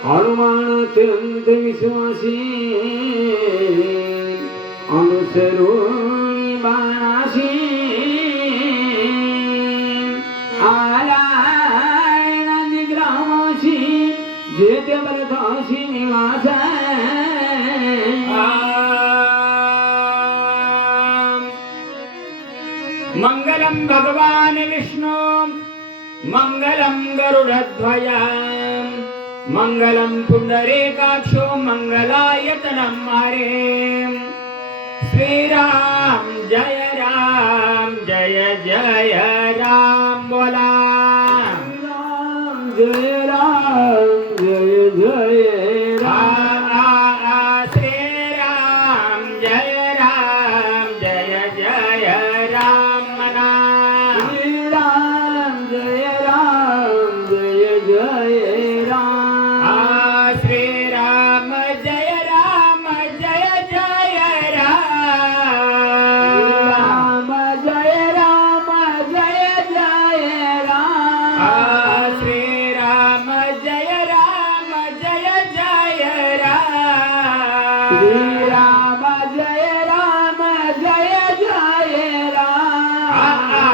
हनुमान अत्यंत विश्वासी अनुसरून बाणासी आला नंदग्रामासी जेते बलदासी निवास मंगलम भगवान विष्णु मंगलम गरुडध्वज मंगलम पुंडरीकाक्षो मंगलायतनम हरे श्रीराम जय जय राम बोला राम जय जय राम श्रीराम जय जय राम मना श्रीराम जय जय राम श्रीराम जय जय राम जय जय राम श्रीराम जय जय राम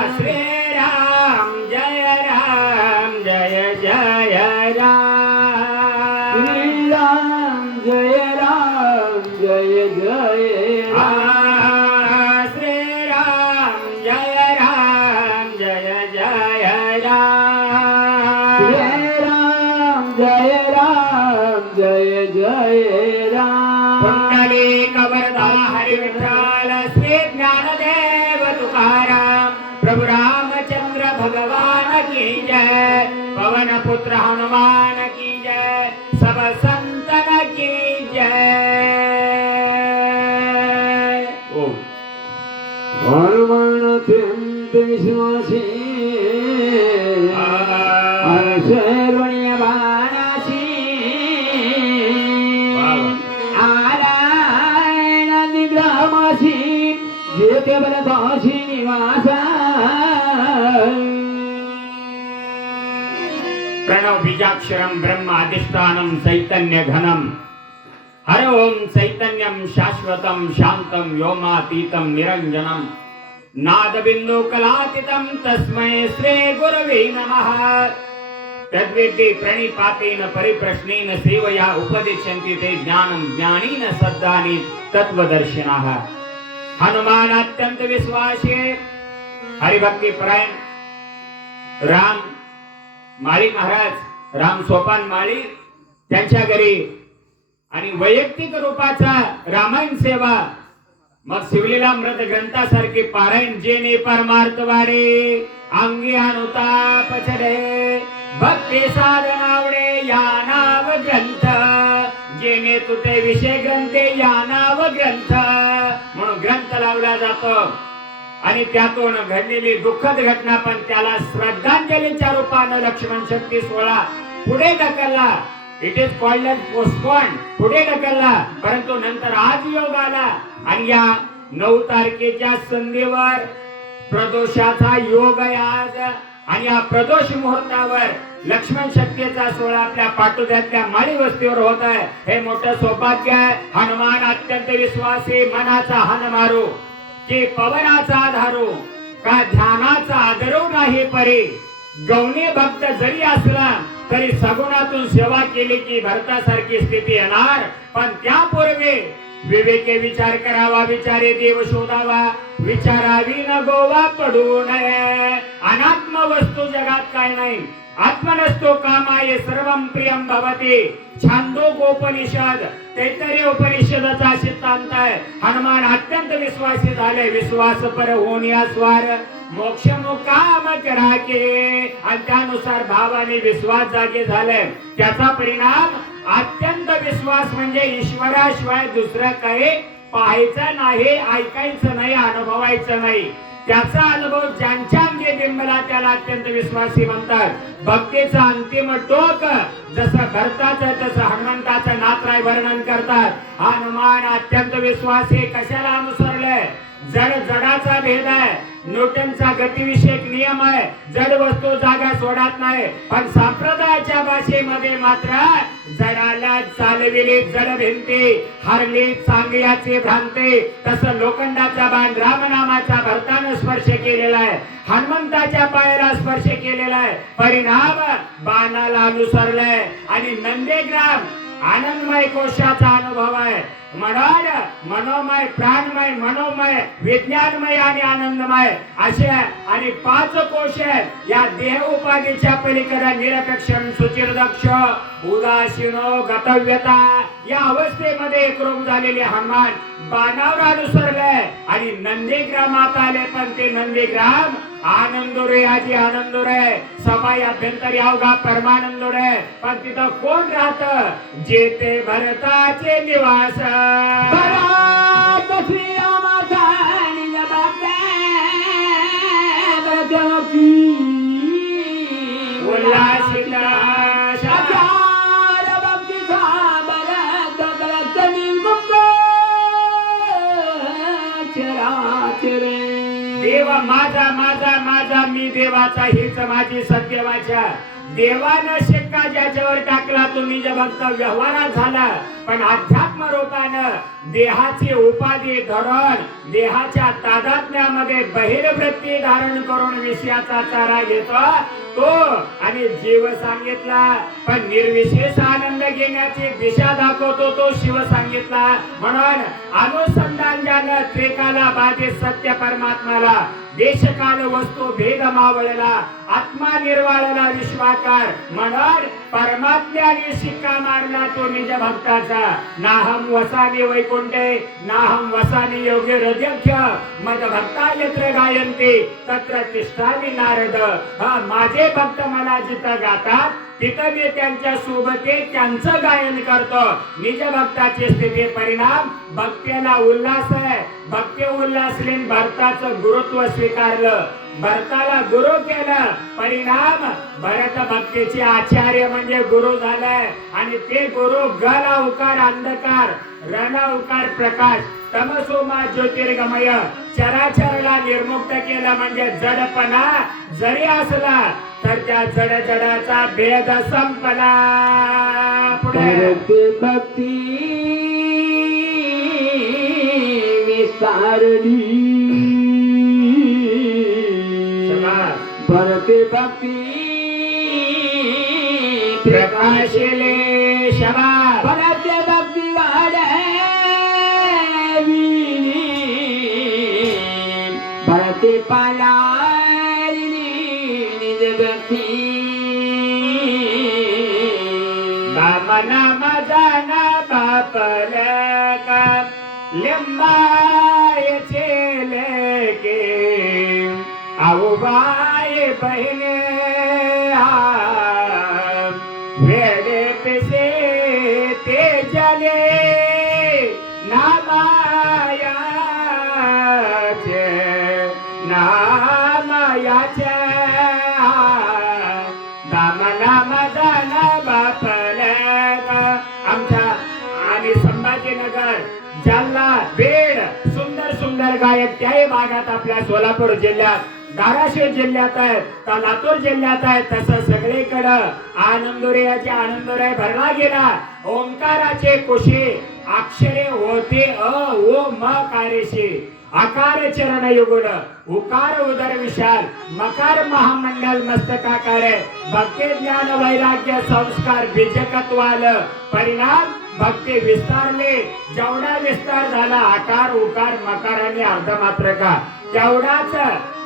श्रीराम जय जय राम श्रीराम जय जय राम श्रीराम जय जय राम श्रीराम जय जय राम श्रीराम जय जय राम पुंडलीक वरदा हरि विठ्ठल श्री ज्ञानदेव तुकाराम प्रभु रामचंद्र भगवान की जय पवन पुत्र हनुमान की जय सब संतन की जय ओम हनुमान अत्यंत विश्वासी जेते बलदासी निवास प्रणव बीजाक्षरम ब्रह्म अधिष्ठानम चैतन्य घनम हर ओम चैतन्यम शाश्वतम शांतम व्योमातीतम निरंजनम नाद बिंदु कलातीतम तस्मै श्री गुरवे नमः तद्विद्धि प्रणिपातेन परिप्रश्नेन सेवया उपदिशन्ति ते ज्ञानं ज्ञानेन सद्दानि तत्वदर्शिनः हनुमान अत्यंत विश्वासी हरिभक्ती परायण राम माळी महाराज राम सोपान माळी त्यांच्या घरी आणि वैयक्तिक रूपाचा रामायण सेवा मग शिवलीलामृत ग्रंथासारखे पारायण जेने परमार्थवारे अंगी अनुताप चढे भक्ती साधनावडे या नाव ग्रंथ जेने तुटे विषय ग्रंथे या नाव ग्रंथ म्हणून ग्रंथ लावला जातो आणि त्यातून घडलेली दुःखद घटना पण त्याला श्रद्धांजलीच्या रूपाने लक्ष्मण शक्ती 16 पुढे ढकलला. It is called as postpone पुढे ढकलला. परंतु नंतर आज योग आला आणि या 9 तारखेच्या संधीवर प्रदोषाचा योग आहे आज आणि या प्रदोष मुहूर्तावर लक्ष्मण शक्तीचा 16 आपल्या पाटोद्यातल्या माळी वस्तीवर होत आहे. हे मोठं सौभाग्य आहे. हनुमान अत्यंत विश्वासी मनाचा हन मारू की पवनाचा आधारू का ध्यानाचा आदरू नाही परी गौणी भक्त जरी असला तरी सगुणातून सेवा केली की भरतासारखी स्थिती येणार. पण त्यापूर्वी विवेके विचार करावा विचारे देव शोधावा विचारावी न गोवा पडू नये. अनात्म वस्तू जगात काय नाही. आत्मनस्तो कामाय सर्वं प्रियं भवति छांदोग्योपनिषद तैत्तरीय उपनिषदाचा सिद्धांत आहे. हनुमान अत्यंत विश्वासी झाले. विश्वास पर होनिया स्वार मोक्ष मुकाम कराके आणि त्यानुसार भावाने विश्वास जागे झाले. त्याचा परिणाम अत्यंत विश्वास म्हणजे ईश्वराशिवाय दुसरं काही पाहायचं नाही ऐकायचं नाही अनुभवायचं नाही. त्याचा अनुभव ज्यांच्या अंगी बिंबला त्याला अत्यंत विश्वासी म्हणतात. भक्तीचा अंतिम टोक जसं भरताचं तसं हनुमंताचं नाथराय वर्णन करतात. हनुमान अत्यंत विश्वासी कशाला अनुसरले जड जडाचा भेद आहे. न्यूटनचा गतिविषयक नियम आहे, जड वस्तू जागा सोडत नाही. पण संप्रदायाच्या भाषेमध्ये मात्र जडाला चालविली जड भिंती, हरली चांगल्याची भ्रांती. तसं लोखंडाचा बाण रामनामाच्या भरतानं स्पर्श केलेला आहे, हनुमंताच्या पायाला स्पर्श केलेला आहे. परिणाम बाणाला अनुसरलाय आणि नंदेग्राम आनंदमय कोशाचा अनुभव आहे. म्हणून मनोमय, प्राणमय, मनोमय, विज्ञानमय आणि आनंदमय असे आणि 5 कोश आहेत. या देह उपाधीच्या पलीकडे निरपेक्षम, सुचिरदक्ष, उदासीनो, गतव्यता या अवस्थेमध्ये एकरूप झालेले हनुमान बाणावर अनुसरले आणि नंदीग्रामात आले. पण ते नंदीग्राम आनंदोरे आजी आनंदोरे, सभाई अभ्यंतरी अवघा परमानंदोरे. पण तिथं कोण राहत? जेते भरताचे निवास, देवा माझा माझा माझा मी देवाचा, हीच माझी सत्यवाचा. देवानं शिक्का ज्याच्यावर टाकला तो निज भक्त व्यवहारात झाला. पण अध्यात्म रूपानं देहाची उपाधी धरून देहाच्या तादात्म्यामध्ये बहिर्वृत्ती धारण करून विषयाचा चारा घेतो तो आणि जीव सांगितला. पण निर्विशेष आनंद घेण्याची दिशा दाखवतो तो शिव सांगितला. म्हणून अनुसंधान ज्यानं त्रिकाला बाधित सत्य परमात्माला, देशकाल वस्तू भेद मावळला, आत्मा निर्वाळला विश्वाकार. म्हणून परमात्म्याने शिक्का मारला तो निज भक्ताचा. नाहम वसामी वैकुंठे, नाहम वसामी योगी हृदयख्य, मद भक्ता यत्र गायन्ते तत्र तिष्ठामि नारद. माझे भक्त मला जिथं गातात तिथं मी त्यांच्या सोबतीत त्यांचं गायन करतो. निज भक्ताची स्थिती परिणाम भक्तीला उल्हास आहे. भक्ती उल्हासले भरताचं गुरुत्व स्वीकारलं, भरताला गुरु केलं. परिणाम भरत भक्तीचे आचार्य म्हणजे गुरु झालाय. आणि ते गुरु गला उकार अंधकार, रण उकार प्रकाश, तमसोमा ज्योतिर्गमय, चराचरला निर्मुक्त केलं. म्हणजे जडपणा जरी असला तर त्या जड जडाचा भेद संपला. पुढे भक्ती विस्तारली, भरते भक्ती प्रकाशले शबा, भरते भक्ती वाढवी, भरते पालारी निज भक्ती. मना मजाना बापलका लिंबायचे लेके, आऊबाई बहिणे वेडे पिसे ते जले नामायाचे, नामायाचे दामना मदाना बापलका. आमच्या आणि संभाजीनगर, जालना, बीड सुंदर सुंदर गायक त्याही भागात आपल्या सोलापूर जिल्ह्यात, धाराशिव जिल्ह्यात आहेत, तर लातूर जिल्ह्यात आहेत. तसं सगळीकडं आनंदोरेयाचे आनंदोरे भरला गेला. ओंकाराचे कुशी अक्षरे होते अ ओ म कारेशी, आकार चरण युगुल, उकार उदर विशाल, मकार महामंडल मस्तकाकार. भक्ती ज्ञान वैराग्य संस्कार बीजकत्वाल. परिणाम भक्ती विस्तारले. जेवढा विस्तार झाला आकार उकार मकार आणि अर्धमात्रका तेवढाच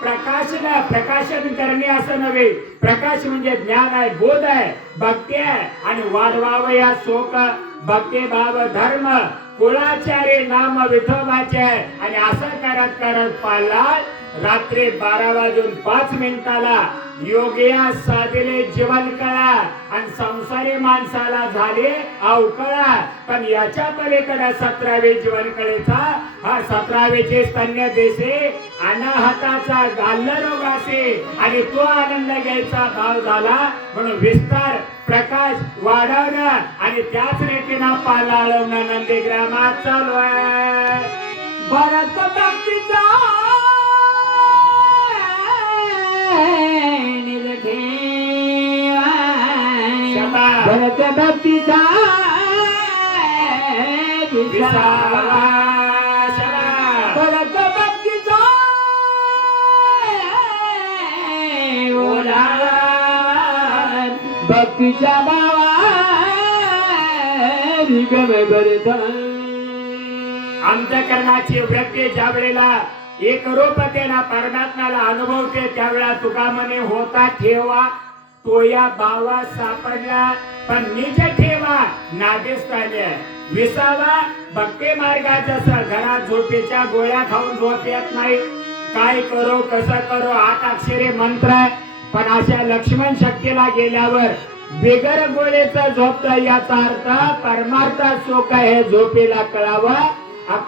प्रकाशन करणे असं नव्हे. प्रकाश म्हणजे ज्ञान आहे, बोध आहे, भक्ती आहे. आणि वाढवावं या शोक भक्ती भाव धर्म कुळाचार्य नाम विठोबाचे. आणि असं करत करत पाला रात्री 12:05 योगिया साधिले जीवन कळा आणि संसारी माणसाला झाले अवकळा. पण याच्या पलीकडे 17वे जीवन कळेचा, हा 17वेचे स्तन्य देशे अनाहताचा गाल्ल रोगासे. आणि तो आनंद घ्यायचा भाव झाला. म्हणून विस्तार प्रकाश वाढवणं आणि त्याच रीतीनं पाला लावणं नंदीग्रामात चालू आहे. भरत भक्तीचा निज ठेवा शाबास. भरत भक्तीचा विसावा शाबास. भरत भक्तीचा ओलावा भक्तीच्या भावा रिगम भरत अंतकरणाची वृत्ती ज्या वेळेला एक रूपतेना परमात्म्याला अनुभवते त्यावेळेला तुका म्हणे होता ठेवा तो या भावा सापडला पण निज ठेवा नादिस्ताने विसावा भक्ती मार्गात जसं घरात झोपेच्या गोळ्या खाऊन झोप येत नाही काय करो कसं करो 8 अक्षरे मंत्र आहे. पण अशा लक्ष्मण शक्तीला गेल्यावर बिगर गोळेचं झोपतं याचा अर्थ परमार्थ सुख हे झोपेला कळावं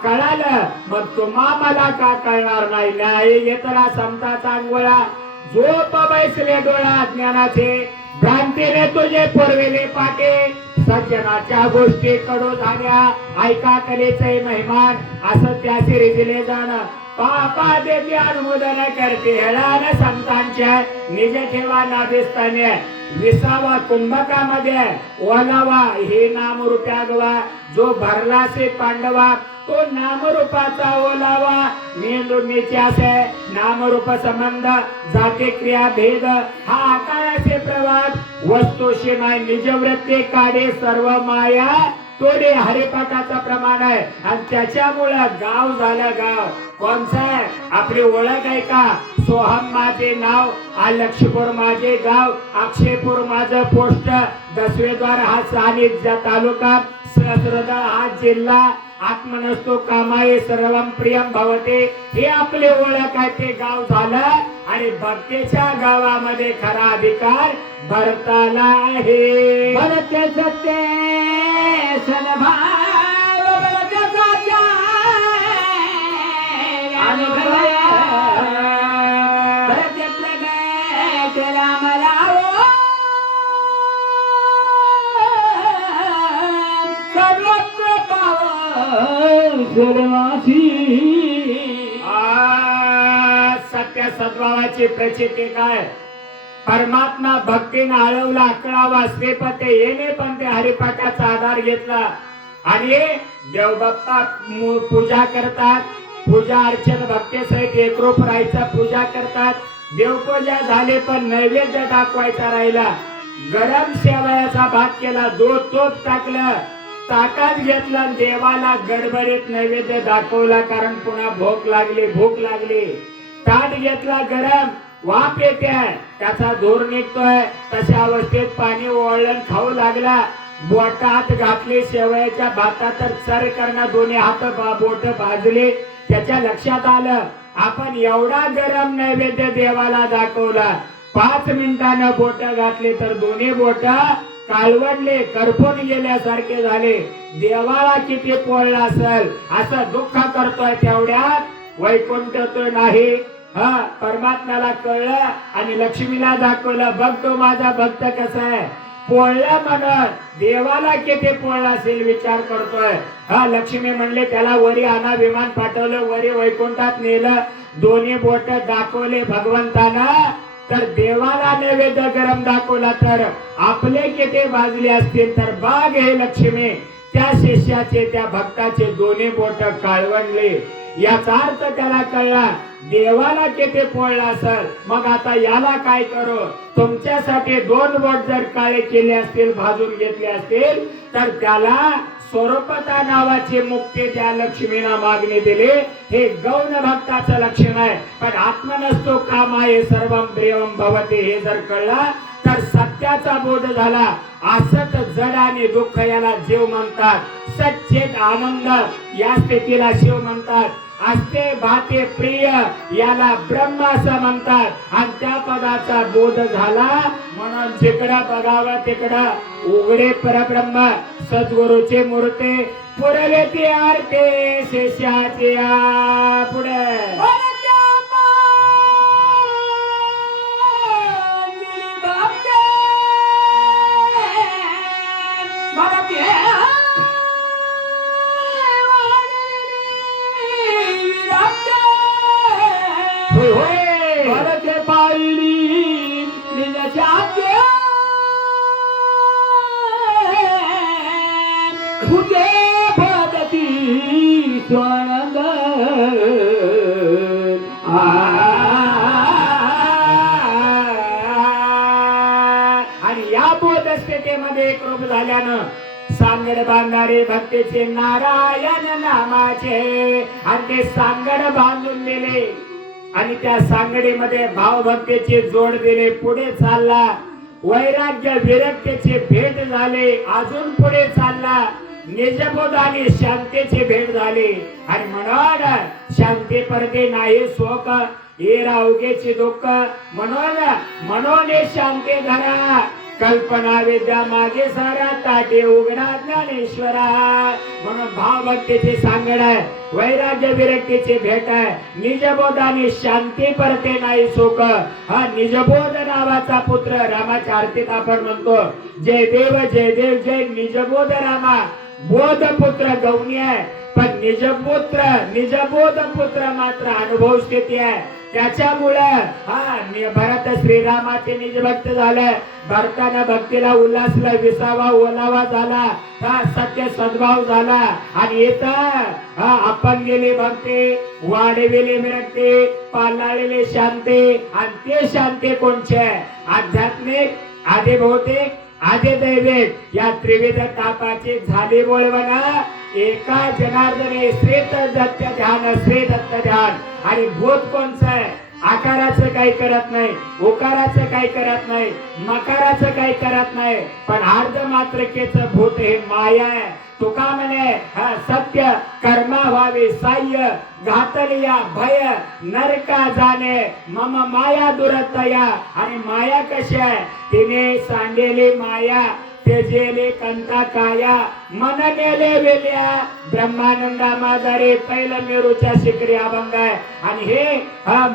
कळालं मग तुम्हा मला का कळणार नाही नाही येतरा समता चांगोळा झोप बैसले डोळा ज्ञानाचे भ्रांतीने तुझे पुरविले पाटे सज्जनाच्या गोष्टी कडू झाल्या ऐका कलेचे मेहमान असं त्याचे रिजले जाणं पापा देते अनुमोदन करते हेळान संतांच्या निज ठेवा नादिस्ताने विसावा कुंभकामध्ये ओलावा हे नाम रूप्यागवा जो भरला से पांडवा तो नामरूपाचा ओलावा मेंदू नीचे नामरूप संबंध जाते क्रिया भेद हा आकाराचे प्रवाद वस्तूशी नाही निजवृत्ती काढे सर्व माया तोडे हरिपाठाचा प्रमाण आहे आणि त्याच्यामुळे गाव झालं गाव कोणचं आहे आपली ओळख आहे का सोहम माझे नाव लक्ष्मीपूर माझे गाव अक्षयपूर माझं पोस्ट दसवेद्वार हा सानिध्य तालुका सहस्रदळ हा जिल्हा आत्मनस्तो कामाये सर्वम प्रियम भवते हे आपले ओळख आहे ते गाव झालं आणि भक्तीच्या गावामध्ये खरा अधिकार भरताला आहे भरत सत्य सनभाव भरत सत्य अनुभव भरत प्रगट राम रावो सर्वत्र पाव सर्वासी सत्य सद्भावाची प्रचिती काय परमात्मा भक्तीने आळवला अकळावा श्रीपते येणे पण ते हरिपाठाचा आधार घेतला आणि देवबाप्पा पूजा करतात पूजा अर्चन भक्तीसहित एकरूप राहायचं पूजा करतात देवपूजा झाले पण नैवेद्य दाखवायचा राहिला गरम शेवयाचा भात केला दूध तूप टाकलं ताटात घेतला देवाला गडबडीत नैवेद्य दाखवला कारण पुन्हा भूक लागली ताट घेतला गरम वाफ येते त्याचा धूर निघतोय तशा अवस्थेत पाणी ओळण खाऊ लागला बोटात घातले शेवयाच्या भातात तर चर करणं दोन्ही हात बोट भाजले त्याच्या लक्षात आलं आपण एवढा गरम नैवेद्य देवाला दाखवला 5 मिनिटानं बोट घातले तर दोन्ही बोट काळवडले करपून गेल्यासारखे झाले देवाला किती पोळला असेल असं दुःख करतोय तेवढ्यात वैकुंठ तो नाही हा परमात्म्याला कळलं आणि लक्ष्मीला दाखवलं बघ तो माझा भक्त कसा आहे पोळला म्हणत देवाला किती पोळला असेल विचार करतोय हा लक्ष्मी म्हणले त्याला वरी आणा विमान पाठवलं वरी वैकुंठात नेलं दोन्ही बोट दाखवले भगवंताना तर देवाला नैवेद्य गरम दाखवला तर आपले किती भाजले असतील तर बाग हे लक्ष्मी त्या शिष्याचे त्या भक्ताचे दोन्ही बोट काळवणले याचा अर्थ त्याला कळला देवाला किती पोळला असेल मग आता याला काय करू तुमच्यासाठी 2 बोट जर काळे केले असतील भाजून घेतले असतील तर त्याला स्वरूपता नावाची मुक्ती त्या लक्ष्मीला मागणी दिली हे गौण भक्ताचं लक्षण आहे पण आत्मनस्तो कामाये सर्वम प्रियम भवते हे जर कळला तर सत्याचा बोध झाला असत जड आणि दुःख याला जीव म्हणतात सच्चेत आनंद या स्थितीला शिव म्हणतात असते भाते प्रिय याला ब्रह्म असं म्हणतात आणि त्या पदाचा बोध झाला म्हणून जिकडं बघावं तिकडं उघडे परब्रह्म सद्गुरूचे मूर्ती पुरले ती आरते शेषाचे पुढे भरत पाहिली माझे तुझे पदती स्वानंद आणि या बोधस्थितीमध्ये एक रूप झाल्यानं सांगड बांधणारे भक्तीचे नारायण नामाचे आणि ते सांगड बांधून दिले आणि त्या सांगडीमध्ये भावभक्तीची जोड दिले. पुढे चालला वैराग्य विरक्तीचे भेट झाले. अजून पुढे चालला निजबोध आणि शांतीची भेट झाली आणि म्हणून शांती परते नाही शोक हे रावगेची दुःख म्हणून शांती धरा कल्पना विद्या मागे सारा ताटे उघडा ज्ञानेश्वरा. म्हणून भावभक्तीची सांगड आहे, वैराग्य विरक्तीची भेट आहे, निजबोध आणि शांती परते नाही सुख. हा निजबोध नावाचा पुत्र रामाच्या आरतीत आपण म्हणतो जय देव जय निजबोध रामा. बोध पुत्र गौणी आहे पण निजबोध पुत्र मात्र अनुभव स्थिती आहे. त्याच्यामुळे भरत श्रीरामाचे निजभक्त झाले. भरताना भक्तीला उल्हासला विसावा ओलावा झाला, सत्य सद्भाव झाला आणि इथं आपण गेली भक्ती, वाढविली विरक्ती, पालाळलेली शांती. आणि ते शांती कोणचे? आध्यात्मिक, आधी भौतिक, आधी दैविक या त्रिविध तापाची झाली बोलवणा. एका जनार्दने श्री दत्त ध्यान आणि भूत कोणचं आहे? आकाराचं काही करत नाही, उकाराचं काही करत नाही, मकाराचं काही करत नाही, पण अर्ध मात्रकेचं भूत हे माया आहे. तुका म्हणे सत्य कर्मा व्हावे साह्य घातलिया भय नरका जाणे मम माया दुरतया. आणि माया कशी आहे? तिने सांडेली माया तेजेले कंता काया मन नेले वेल्या ब्रह्मानंदा मादारे पहिलं मेरूच्या शिखरी अभंग आहे. आणि हे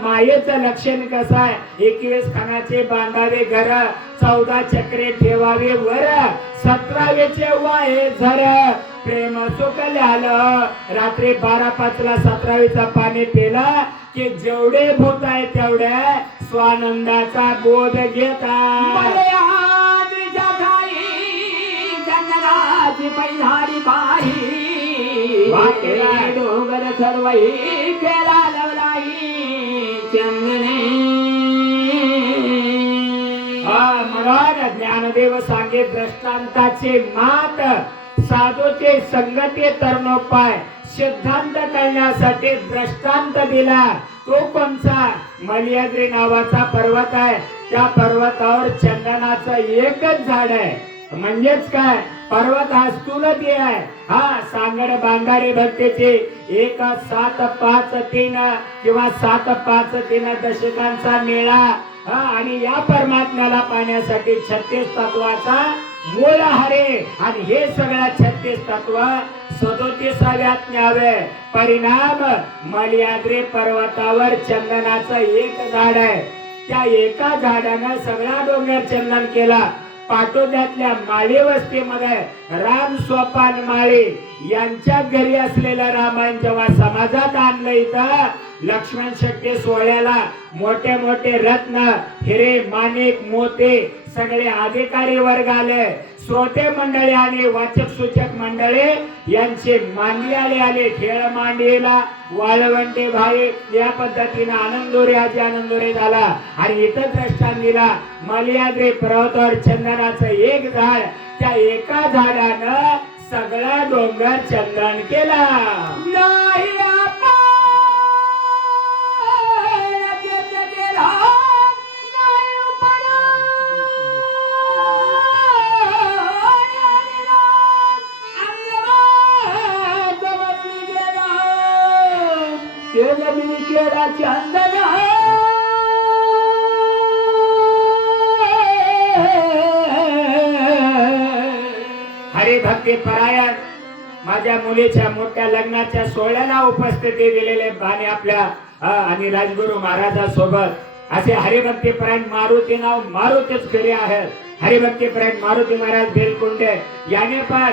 मायेचं लक्षण कसं आहे? 21 खानाचे बांधावे घर, 14 चक्रे ठेवावे वर, 17वेचे वाहे झर प्रेम सुकल्यालं. रात्री 12:05 17वेचा पाणी पेला की जेवढे भूत आहे तेवढे स्वानंदाचा बोध घेता. पैधारी पाही डोंगर सर्वही केला लवलाई चंदने. म्हणून ज्ञानदेव सांगे दृष्टांताचे मात साधूचे संगती तरुणोपाय सिद्धांत करण्यासाठी दृष्टांत दिला. तो कोणचा? मल्याद्री नावाचा पर्वत आहे. त्या पर्वतावर चंदनाचं एकच झाड आहे. म्हणजेच काय? पर्वत हा स्थूल देह आहे. सांगड बांधारे भक्तीचे 1753 किंवा 753 दशकांचा मेळा. आणि या परमात्म्याला पाहण्यासाठी 36 तत्वाचा मूळ हरे. आणि हे सगळं 36 तत्व 37व्यात न्यावे. परिणाम मल्याद्री पर्वतावर चंदनाचं एक झाड आहे. त्या एका झाडानं सगळा डोंगर चंदन केला. पाटोद्यातल्या माळी वस्तीमध्ये राम सोपान माळी यांच्या घरी असलेलं रामायण जेव्हा समाजात आणलं, इथं लक्ष्मण शक्ती सोहळ्याला मोठे मोठे रत्न हिरे माणिक मोते सगळे अधिकारी वर्ग आले. श्रोते मंडळी आणि वाचक सूचक मंडळी यांचे मांदियाले आले. खेळ मांडीला वाळवंटे भाई या पद्धतीने आनंदोरे आजी आनंदोरे झाला. आणि इथं दृष्टांत दिला मल्याद्री पर्वतावर चंदनाचं एक झाड. त्या एका झाडानं सगळा डोंगर चंदन केला. चंदन हरिभक्ती परायण माझ्या मुलीच्या मोठ्या लग्नाच्या सोहळ्याला उपस्थिती दिलेले बाने आपल्या आणि राजगुरु महाराजांसोबत असे हरिभक्ती परायण मारुती नाव मारुतीच घरी आहेत. हरिभक्ती परायण मारुती महाराज बेलकुंडे याने पण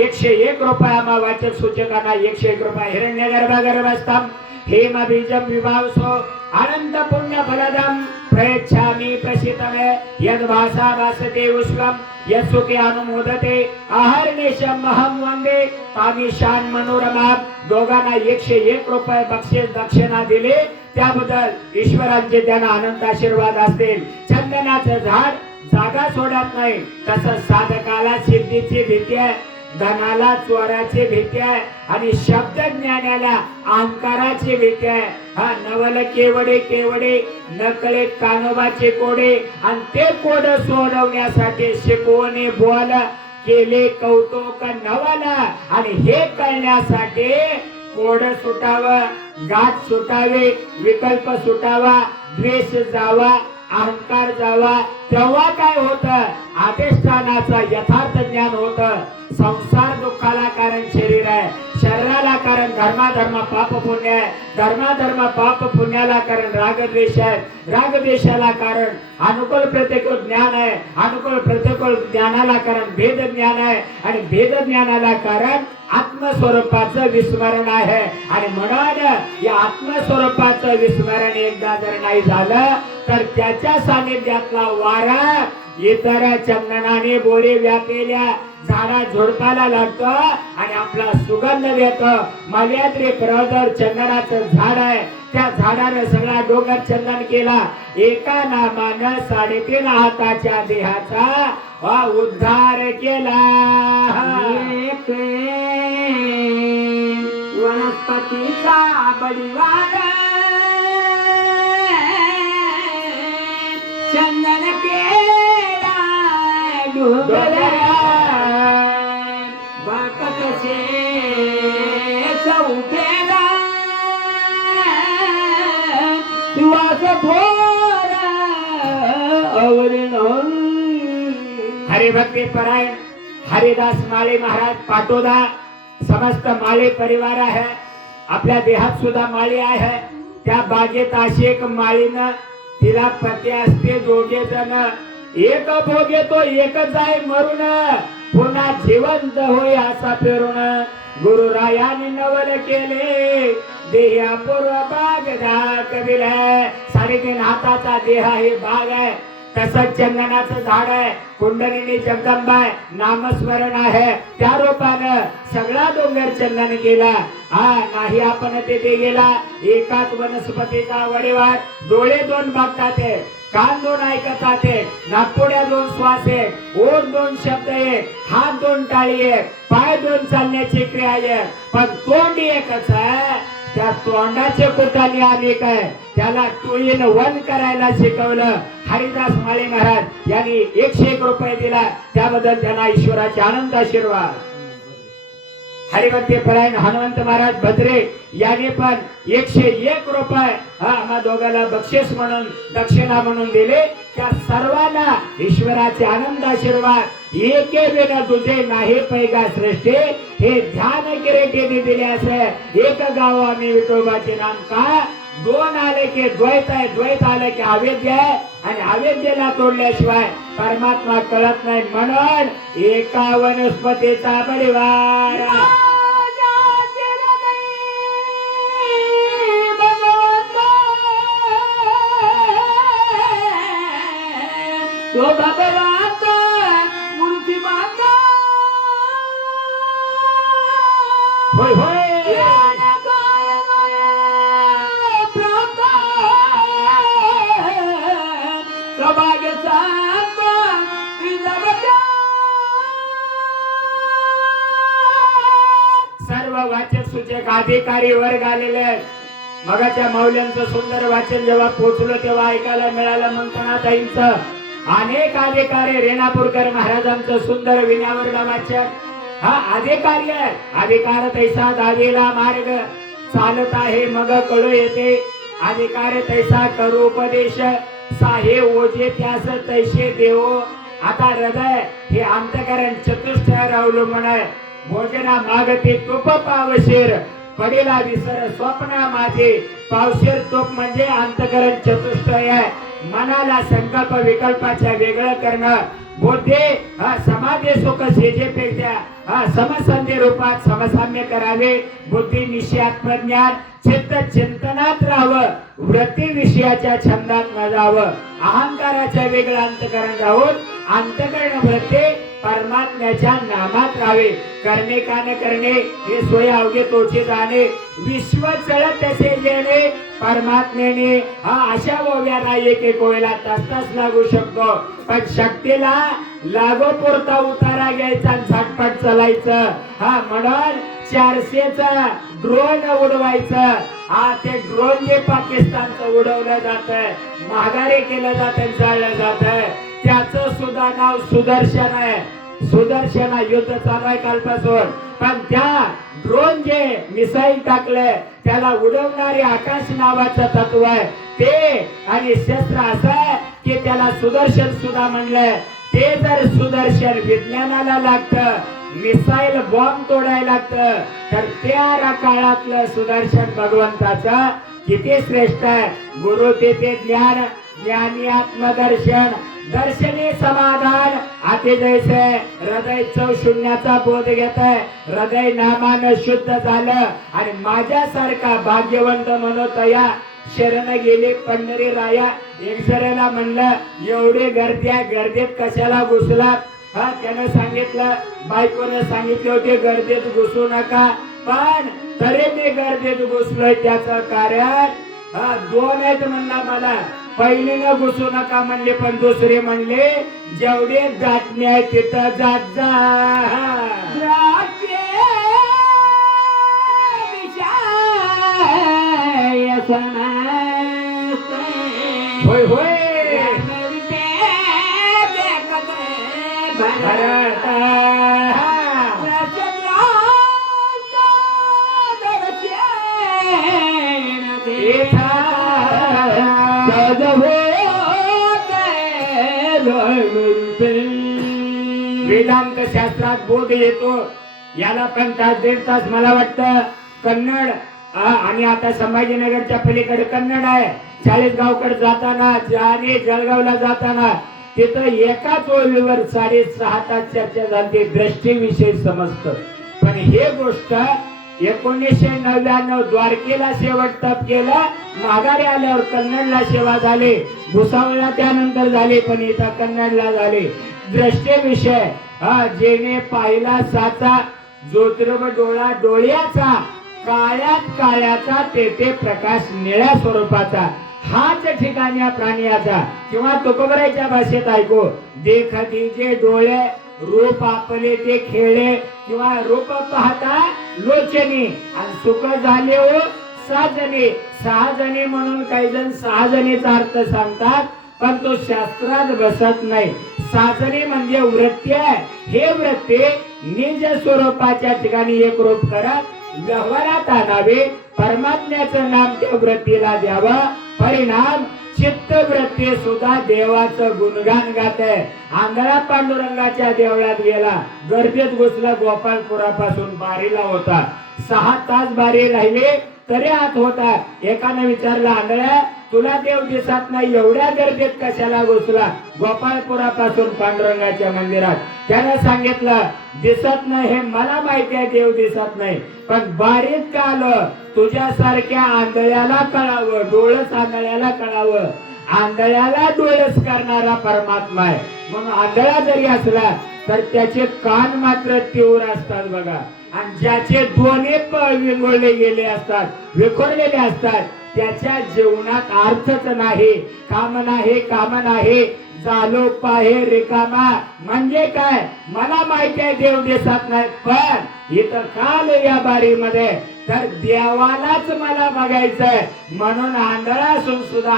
101 रुपये आम्हा वाचक सूचकांना 101 रुपये हिरण्य गर्भस्थम हेम बीजम विभावसो आनंद पुण्य फलदम प्रयच्छामि प्रसितमे यद भाषा भासते विश्वम यत्सुखे अनुमोदते अहर्निशम अहम वंदे तामिशान मनोरमा. दोघांना 101 रुपये बक्षीस दक्षिणा दिली, त्याबद्दल ईश्वरांचे त्यांना अनंत आशीर्वाद असतील. चंदनाचं झाड जागा सोडत नाही, तसं साधकाला सिद्धीची भीती आहे, धनाला चोराची भीती आहे आणि शब्द ज्ञानाला अहंकाराची भीती आहे. हा नवल केवडे केवडे नकळे कानोबाचे कोडे, आणि ते कोड सोडवण्यासाठी शिकवणे बोल केले कौतुक नवल. आणि हे कळण्यासाठी कोड सुटावं, गाठ सुटावे, विकल्प सुटावा, द्वेष जावा, अहंकार जावा. तेव्हा काय होत? अधिष्ठानाचा यथार्थ ज्ञान होत. संसार दुःखाला कारण शरीर आहे, शरीराला कारण धर्माधर्म पाप पुण्य आहे, धर्माधर्म पाप पुण्याला कारण रागद्वेष आहे, रागद्वेषाला कारण अनुकूल प्रतिकूल ज्ञान आहे, अनुकूल प्रतिकूल ज्ञानाला कारण भेद ज्ञान आहे, आणि भेद ज्ञानाला कारण आत्मस्वरूपाचं विस्मरण आहे. आणि म्हणून या आत्मस्वरूपाचं विस्मरण एकदा जर नाही झालं तर त्याच्या सानिध्यातला वारा इतर चंदनाने बोरे व्यापेल्या झाडा झुडपाला लागतो आणि आपला सुगंध देतो. मल्याद्री ब्रदर चंदनाचं झाड आहे, त्या झाडाने सगळा डोंगर चंदन केला. एका नामानं 3.5 हाताच्या देहाचा उद्धार केला. वनस्पतीचा बळीवार चंदन केला डोंगरा. बाकतचे चौथेला सुवास थोरा आवरण. हरिभक्ती परायण हरिदास माळी महाराज पाटोदा समस्त माळी परिवार आहे. आपल्या देहात सुद्धा माळी आहे. त्या बागेत अशी एक माळीनं तिला पती असते, दोघे जण एक भोगे तो एकच आहे मरून, पुन्हा जिवंत होई असा पेरून. गुरुरायाने नवल केले देहा पूर्व बाग दाखविल. 3.5 हाताचा देह हे बाग आहे, तसंच चंदनाचं झाड आहे, कुंडलिनी जगदंबा आहे, नामस्मरण आहे. त्या रूपानं सगळा डोंगर चंदन केला. हा नाही आपण तेथे गेला. एकाच वनस्पतीचा वडीवार, डोळे 2 बघतात, कान 2 ऐकतात, नागपुड्या 2 श्वास एक, ओठ 2 शब्द एक, हात 2 टाळी एक, पाय 2 चालण्याची क्रिया एक, पण तोंड एकच आहे. त्या तोंडाचे कुटाने आले काय, त्याला 2 in 1 करायला शिकवलं. हरिदास माळी महाराज यांनी 101 रुपये दिला, त्याबद्दल त्यांना ईश्वराचे अनंत आशीर्वाद. हरिभक्ती परायण हनुमंत महाराज भद्रे यांनी पण 101 रुपये आम्हा दोघांना बक्षीस म्हणून दक्षिणा म्हणून दिले. त्या सर्वांना ईश्वराचे आनंद आशीर्वाद. एके बिन तुझे नाही पैगा सृष्टी, हे ध्यान किरीटी दिले असे. एक गाव आम्ही विठोबाचे नाम का, 2 आले की द्वैत आहे, द्वैत आले की अवेद्य आहे, आणि अवेद्येला तोडल्याशिवाय परमात्मा कळत नाही. म्हणून एका वनस्पतीचा परिवार तो भगवान मूर्ती माता. होय होय सर्व वाचक सूचक अधिकारी वर्ग आलेले आहेत. मगाच्या माऊल्यांचं सुंदर वाचन जेव्हा पोहोचलो तेव्हा ऐकायला मिळालं. मंथनाताईंचं अनेक अधिकारी, रेणापूरकर महाराजांचं सुंदर विनयावरला वाचन. हा अधिकारी आहे. अधिकार तैसा दावेला मार्ग, चालत आहे मग कळू येते. अधिकार तैसा करू उपदेश, साहे ओझे त्यास तैसे देव. आता हृदय हे अंतकरण चतुष्टयावर अवलंबून आहे. भोजना मागते तूप पावशेर, पडेला विसर स्वप्न माझे. पावशेर तूप म्हणजे अंतकरण चतुष्टय आहे. मनाला संकल्प विकल्पाच्या वेगळं करणं, बुद्धी समाधी सुख सेजेपेक्षा समसंधी रूपात समसाम्य करावे, बुद्धी निश्चय आत्मज्ञान चित्त चिंतनात राहावं, वृत्ती विषयाच्या छंदात न जावं, अहंकाराच्या वेगळं अंतकरण राहून अंतकरण वृत्ती परमात्म्याच्या नामात राहावे, करणे का न करणे हे सोय अवघे तोचे जाणे, विश्व चळत असे जेणे परमात्म्याने अशा ओव्याला एक एक वेळेला तास तास लागू शकतो, पण शक्तीला लागो पुरता उतारा घ्यायचा आणि झटपट चालायचं. म्हणून 400चा ड्रोन उडवायचं. ते ड्रोन जे पाकिस्तानचं उडवलं जात, माघारी केलं जात, चाललं जात, त्याचं सुद्धा नाव सुदर्शन आहे. सुदर्शन युद्ध चालू आहे कालपासून, पण त्या ड्रोन जे मिसाईल टाकले त्याला उडवणारे आकाश नावाचं तत्व आहे ते, आणि शस्त्र असं आहे की त्याला सुदर्शन सुद्धा म्हणलंय. ते जर सुदर्शन विज्ञानाला लागतं, मिसाईल बॉम्ब तोडायला लागतं, तर त्या काळातलं सुदर्शन भगवंताचं किती श्रेष्ठ आहे. गुरु तेथे ज्ञान, ज्ञानी आत्मदर्शन, दर्शने समाधान आते जैसे. हृदय चौ शून्याचा बोध घेत आहे, हृदय नामानं शुद्ध झालं, आणि माझ्यासारखा भाग्यवंत मनोतया शरण गेले पंढरी राया. एक जणाला म्हणलं एवढे गर्दीत कशाला घुसला? त्यानं सांगितलं, बायकोने सांगितले होते गर्दीत घुसू नका, पण तरी मी गर्दीत घुसलोय. त्याचं कारण 2 आहेत म्हणला मला. पहिले न घुसू नका म्हणले, पण दुसरे म्हणले जेवढे दाटणे आहे तिथं जात जा. होय होय वेदांत शास्त्रात बोध येतो. याला पण तास 1.5 तास मला वाटतं कन्नड, आणि आता संभाजीनगरच्या पलीकडे कन्नड आहे. चाळीसगावकडे जाताना आणि जळगावला जाताना तिथं एकाच ओळीवर 6.5 तास चर्चा झाली, दृष्टीविषयी समजतं. पण हे गोष्ट 1999 द्वारकेला शेवट तप केलं, माघारी आल्यावर कन्नडला सेवा झाली, भुसावळला त्यानंतर झाली, पण इथं कन्नडला झाली. दृष्टीविषय जेने पाहिला साचा, ज्योतिर्ब डोळा डोळ्याचा, काळ्यात काळ्याचा तेथे प्रकाश निळ्या स्वरूपाचा, हाच ठिकाणी प्राण्याचा. किंवा तुकोबरायच्या भाषेत ऐकू, देख दीजे डोळे रूप आपले ते खेळे, किंवा रूप पाहता लोचनी, आणि सुख झाले हो 6 जणी. 6 जणी म्हणून काही जण 6 जणीचा अर्थ सांगतात, पण तो शास्त्रात बसत नाही. 6 जणी म्हणजे वृत्ती आहे. हे वृत्ती निज स्वरूपाच्या ठिकाणी एक रूप करत व्यवहारात आणावे, परमात्म्याचं नाम त्या वृत्तीला द्यावं. परिणाम चित्त वृत्ती सुद्धा देवाचं गुणगान गाते. आंधळा पांडुरंगाच्या देवळात गेला, गर्दीत घुसला, गोपालपुरापासून बारीला होता. 6 तास बारी राहिले तरी आत होता. एकाने विचारलं, आंधळ्या तुला देव दिसत नाही, एवढ्या गर्दीत कशाला घुसला? गोपालपुरापासून पांडुरंगाच्या मंदिरात. त्याने सांगितलं, दिसत नाही हे मला माहिती आहे, देव दिसत नाही, पण बारीत का आलं? तुझ्यासारख्या आंधळ्याला कळावं, डोळस आंधळ्याला कळावं. आंधळ्याला डोळस करणारा परमात्मा आहे. म्हणून आंधळा जरी असला तर त्याचे कान मात्र तीव्र असतात बघा, आणि ज्याचे दोन्ही विंगळले गेले असतात, विखुरलेले असतात, त्याच्या जीवनात अर्थच नाही, काम नाही, काम नाही, झालो पाहे रिकामा. म्हणजे काय? मला माहिती आहे देव दिसत नाही, पण इथं काल या बारीमध्ये तर देवालाच मला बघायचंय, म्हणून आंधळा असून सुद्धा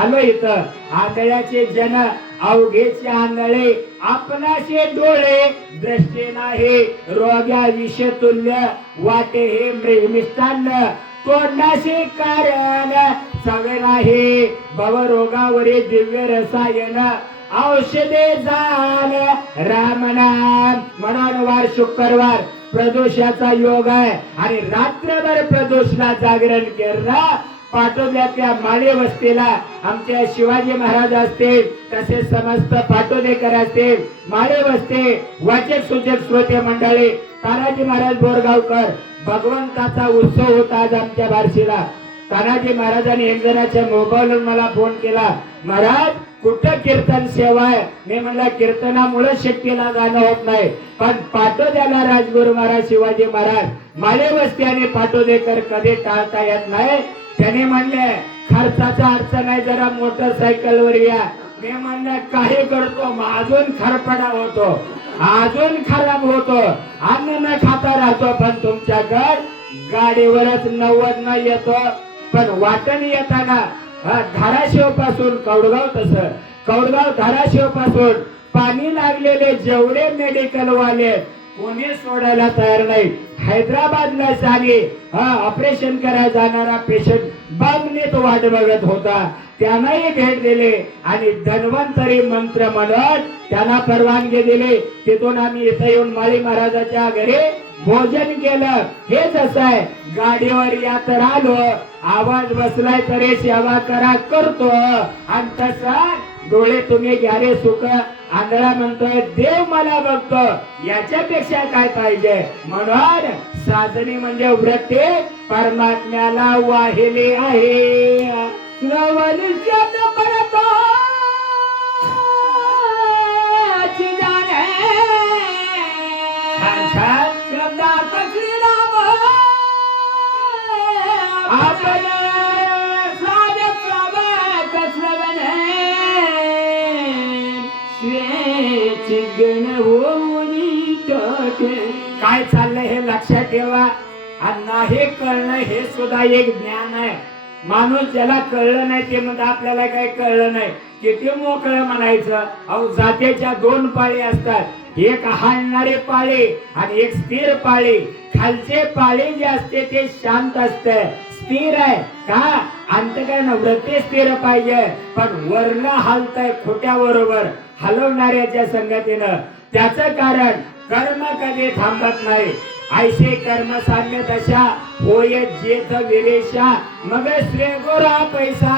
आलो इथं. आंधळ्याचे जन अवघेचे आंधळे, आपणाचे डोळे दृष्टी नाही, रोग्या विषतुल्य वाटे हे मिष्टान्न, तोडण्याचे कारण सवे नाही, भवरोगावरी दिव्य रसायन, औषधे जाण राम नाम. म्हणून वार शुक्रवार प्रदोषाचा योग आहे, आणि रात्रभर प्रदोषला जागरण केलं पाटोद्याच्या माळे वस्तीला आमच्या शिवाजी महाराज असतील, तसेच समस्त पाटोदेकर असतील, माळे वस्ती वाचक सूचक श्रोते मंडळी, तानाजी महाराज बोरगावकर, भगवंताचा उत्सव होता आज आमच्या बार्शीला. तानाजी महाराजांनी एक जणाच्या मोबाईलवर मला फोन केला, महाराज कुठं कीर्तन सेवा आहे? मी म्हणलं कीर्तनामुळे शक्तीला जाणं होत नाही, पण पाटोद्याला राजगुरु महाराज शिवाजी महाराज माळे वस्ती आणि पाटोदेकर कधी टाळता येत नाही. त्याने म्हणले खर्चाचा अर्थ नाही, जरा मोटरसायकलवर या. मी म्हणलं काही करतो, मग अजून खरपडा होतो, अजून खराब होतो, अन्न न खाता राहतो, पण तुमच्याकडे गाडीवरच 90 न येतो. पण वाटण येताना धाराशिव पासून कौडगाव, तसं कौडगाव धाराशिव पासून पाणी लागलेले जेवढे मेडिकल वाले कोणी सोडायला तयार नाही. हैदराबादला आणि ऑपरेशन करायला जाणारा पेशंट बागनेत वाट बघत होता, त्यांनाही भेट दिली आणि धन्वंतरी मंत्र म्हणत त्यांना परवानगी दिली. तिथून आम्ही इथे येऊन माळी महाराजाच्या घरी भोजन केलं. हेच असं आहे, गाडीवर या तर आलो, आवाज बसलाय तरी सेवा करा करतो, आणि तसा डोळे तुम्ही घ्या रे सुख, आंधळा म्हणतोय देव मला बघतो, याच्यापेक्षा काय पाहिजे? म्हणून साधनी म्हणजे व्रते परमात्म्याला वाहिले आहे. श्रवण शब्द पडतो शब्दात श्रीराम आपण श्रवण गण होऊन काय चाललंय हे लक्षात ठेवा. आणि नाही कळणं हे सुद्धा एक ज्ञान आहे. माणूस ज्याला कळलं नाही ते म्हणतात आपल्याला काही कळलं नाही, किती मोकळं म्हणायचं. अहो जातीच्या 2 पाळी असतात, एक हालणारे पाळी आणि एक स्थिर पाळी. खालचे पाळी जे असते ते शांत असते, स्थिर आहे का? अंतकरण व्रते स्थिर पाहिजे, पण वर्ण हालतय खोट्या बरोबर हलवणाऱ्याच्या संगतीनं. त्याचं कारण कर्म कधी थांबत नाही. ऐसे कर्म साम्य दशा होय जेथ विरेशा, मग श्री गोरा पैसा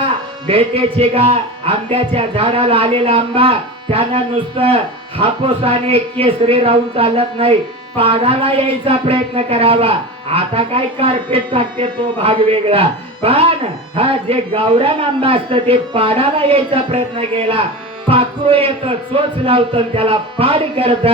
भेटेचे का? आंब्याच्या झाडाला आलेला आंबा त्यांना नुसतं हापूसाने केसरी राहून चालत नाही, पाडाला यायचा प्रयत्न करावा. आता काय कार्पेट टाकते तो भाग वेगळा, पण हा जे गावरान आंबा असतं ते पाडाला यायचा प्रयत्न केला, पाखरू येत चोच लावत त्याला पाड करत.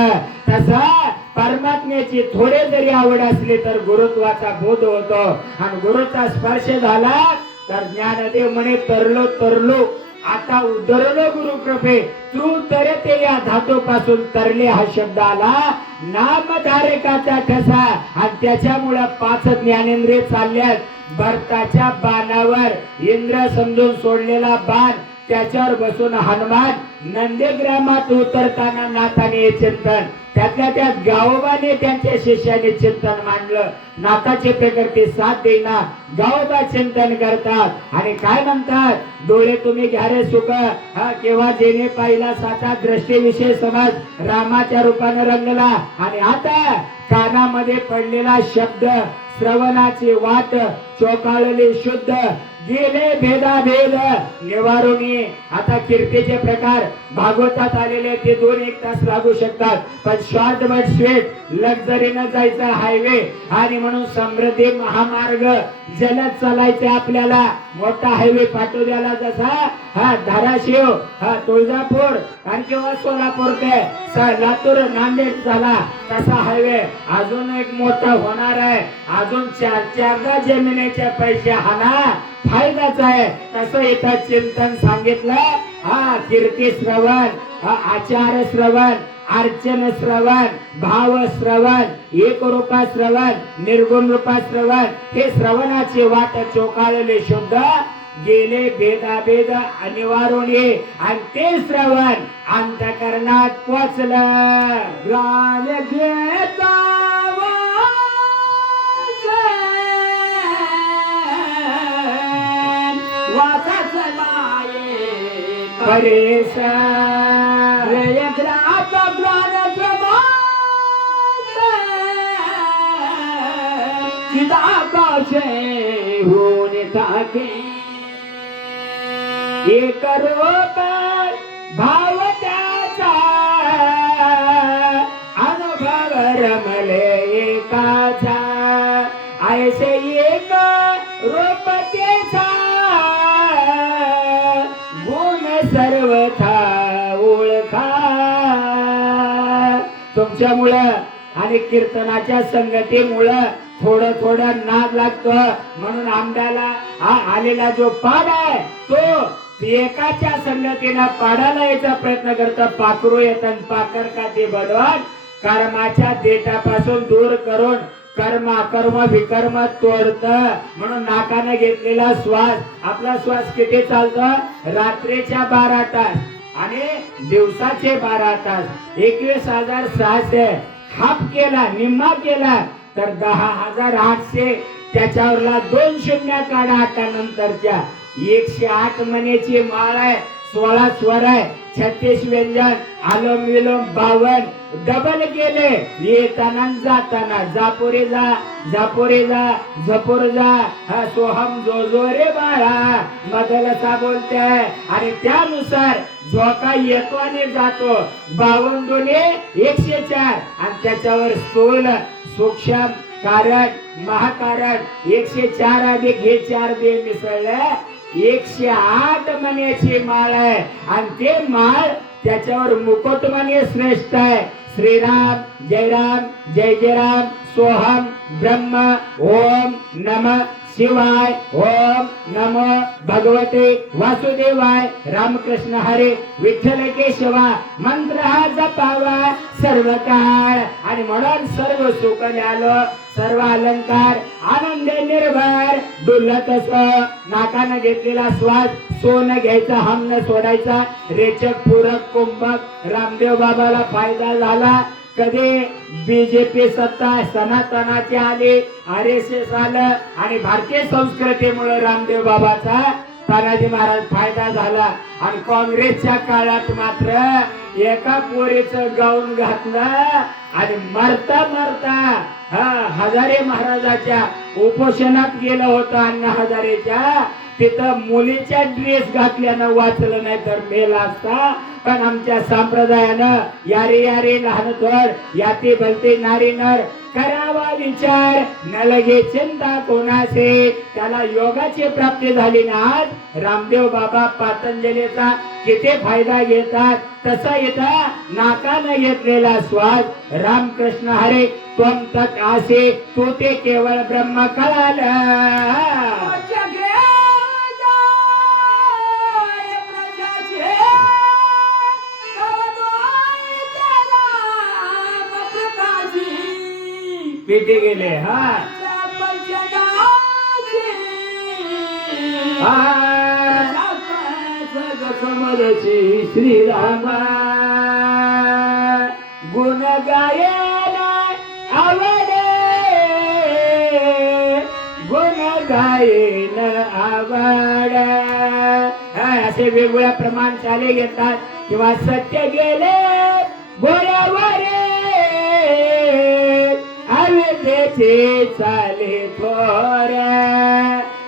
तसा परमात्म्याची थोडे जरी आवड असली तर गुरुत्वाचा बोध होतो, आणि गुरुचा स्पर्श झाला तर ज्ञानदेव म्हणे तरलो तरलो आता उतरलो गुरु कृपे, तू तरते या धातू पासून तरले हा शब्द आला. नामधारकाचा ठसा, आणि त्याच्यामुळे 5 ज्ञानेंद्रिय चालल्यात. भरताच्या बाणावर इंद्र समजून सोडलेला बाण, त्याच्यावर बसून हनुमान नंदीग्रामात उतरताना नाथाने चिंतन, त्यातल्या त्यात गावोबाने त्यांच्या शिष्याने चिंतन मांडलं. नाथाचे प्रकृती साथ देईना, गावोबा चिंतन करतात आणि काय म्हणतात? डोळे तुम्ही घ्या रे सुख, केव्हा जेणे पाहिला साचा दृष्टीविषयी समज रामाच्या रूपाने रंगला. आणि आता कानामध्ये पडलेला शब्द श्रवणाची वाट चोकाळली शुद्ध, गेले भेदाभेद निवारुणी. आता कीर्तीचे प्रकार भागवतात आलेले ते 2-1 तास लागू शकतात, पण शॉर्ट बट स्वीट लक्झरीनं जायचं हायवे, आणि म्हणून समृद्धी महामार्ग जलद चालायचे आपल्याला. मोठा हायवे पाटोद्याला जसा धाराशिव तुळजापूर आणि किंवा सोलापूर ते लातूर नांदेड झाला, तसा हायवे अजून एक मोठा होणार आहे. अजून 4-4दा जमिनीचे पैसे हाना फायदाच आहे. तसं इथं चिंतन सांगितलं. कीर्ती श्रवण, आचार श्रवण, अर्चन श्रवण, भाव श्रवण, एक रूपा श्रवण, निर्गुण रूपा श्रवण, हे श्रवणाची वाट चोकाळले शुद्ध, गेले भेदाभेद अनिवार्य, आणि ते श्रवण अंतकरणात पोचलं. गाल घेता वाचाच माये परेश ग्रात प्राण चिदाकाशे होऊन टाके एक रूप भाव त्याचा अनुभव रमले एकाचा ऐसे एक रूप त्याचा गुण सर्वथा ओळखा. तुमच्यामुळं आणि कीर्तनाच्या संगतीमुळं थोडं थोडं नाद लागतो म्हणून आमदाला हा आलेला जो पाड आहे तो एकाच्या संगतीला पाडायला यायचा प्रयत्न करतो. पाखरू येतात पाकर का ते बडवण कर्माच्या देठापासून दूर करून कर्म अकर्म विकर्म तोडत. म्हणून नाकाने घेतलेला श्वास आपला श्वास किती चालतो रात्रीच्या 12 तास आणि दिवसाचे 12 तास 21,600 हाफ केला निम्मा केला तर 10,800 त्याच्यावरला 2 शून्य काढा. आता नंतरच्या 108 मनेची माळ आहे 16 स्वर आहे 36 व्यंजन आलोम विलोम 52 डबल केले येताना जाताना जापोरे जा जापोरे जा झपोर जा हा सोहम जो जो रे बाळा मदलसा बोलते आणि त्यानुसार झोका येतो आणि जातो 52 दोन्ही 104 आणि त्याच्यावर स्थूल सूक्ष्म कारण महाकारण 104 अधिक हे 4 दे मिसळले 108 मण्याची माळ आहे आणि ते माळ त्याच्यावर मुकुटमणी श्रेष्ठ आहे. श्रीराम जय राम सोहम ब्रह्म ओम नमः शिवाय ओम नमो भगवते वासुदेवाय रामकृष्ण हरे विठ्ठल केशवा मंत्र हा जपावा सर्व काळ आणि म्हणून सर्व सुख आलो सर्व अलंकार आनंद निर्भर डुलत असो. नाकानं घेतलेला श्वास सोनं घ्यायचा हम न सोडायचा. रेचक पूरक कुंभक रामदेव बाबाला फायदा झाला. कधी बीजेपी सत्ता सनातनाची आली RSS आलं आणि भारतीय संस्कृतीमुळे रामदेव बाबाचा तानाजी महाराज फायदा झाला. आणि काँग्रेसच्या काळात मात्र एका पोरीचं गाऊन घातलं आणि मरता मरता हजारे महाराजाच्या उपोषणात गेलं होतं अण्णा हजारेच्या तिथं मुलीच्या ड्रेस घातल्यानं वाचलं नाही तर मेला असता. पण आमच्या संप्रदायानं यारे यारे लहान थोर याती भलते नारी नर करावा विचार न लगे चिंता कोणाचे त्याला योगाची प्राप्ती झाली ना. आज रामदेव बाबा पतंजलीचा किती फायदा घेतात. तसा इथं नाकानं घेतलेला श्वास रामकृष्ण हरे त्वम तत् आसे तू ते केवळ ब्रह्म कळालं. पेटे गेले हा समरची श्रीराम गुण गायला आवडे गुण गायन आवड असे वेगवेगळ्या प्रमाण चाले घेतात किंवा सत्य गेले गोड्यावरे अविद्येचे चाले थोर.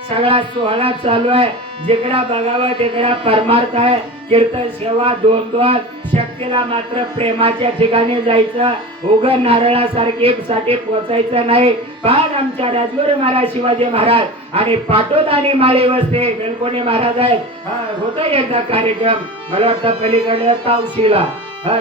सगळा सोहळा चालू आहे जिकडा बघावा तिकडा परमार्थ आहे. कीर्तन सेवा 2-2 शक्तीला मात्र प्रेमाच्या ठिकाणी जायचं. उघड नारळासारखे साठी पोचायचं नाही. पण आमच्या राजगुरू महाराज शिवाजी महाराज आणि पाटोदानी माळी वस्ते बेलकोणी महाराज आहेत. होता एकदा कार्यक्रम मला वाटतं पलीकडे तावशीला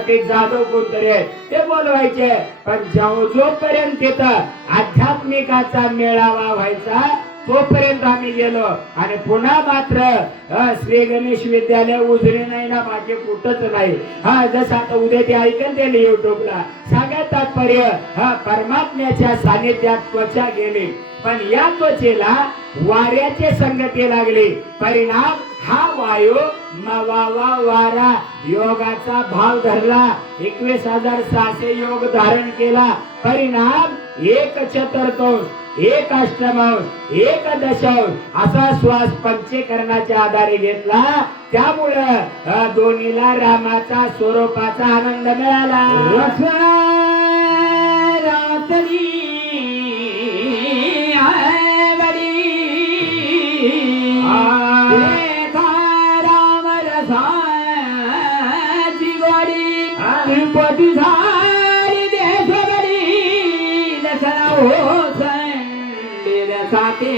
ते जाधव कोणतरी आहे ते बोलवायचे. पण जोपर्यंत तिथं आध्यात्मिकाचा मेळावा व्हायचा तोपर्यंत आम्ही गेलो. आणि पुन्हा मात्र श्री गणेश विद्यालय उजरे नाही ना माझे कुठंच नाही. जसं आता उद्या ते ऐकन त्याला युट्यूबला सगळ्यात तात्पर्य परमात्म्याच्या सानिध्यात त्वचा गेली. पण या त्वचेला वाऱ्याचे संगती लागली. परिणाम हा वायू मवावा वारा योगाचा भाव धरला. 21,600 योग धारण केला. परिणाम 1 चतुर्थांश 1 अष्टमांश 1 दशांश असा श्वास पंचीकरणाच्या आधारे घेतला. त्यामुळं दोन्हीला रामाचा स्वरूपाचा आनंद मिळाला. रात्री मोठी झाली देशभरी दसरा हो संडील साथे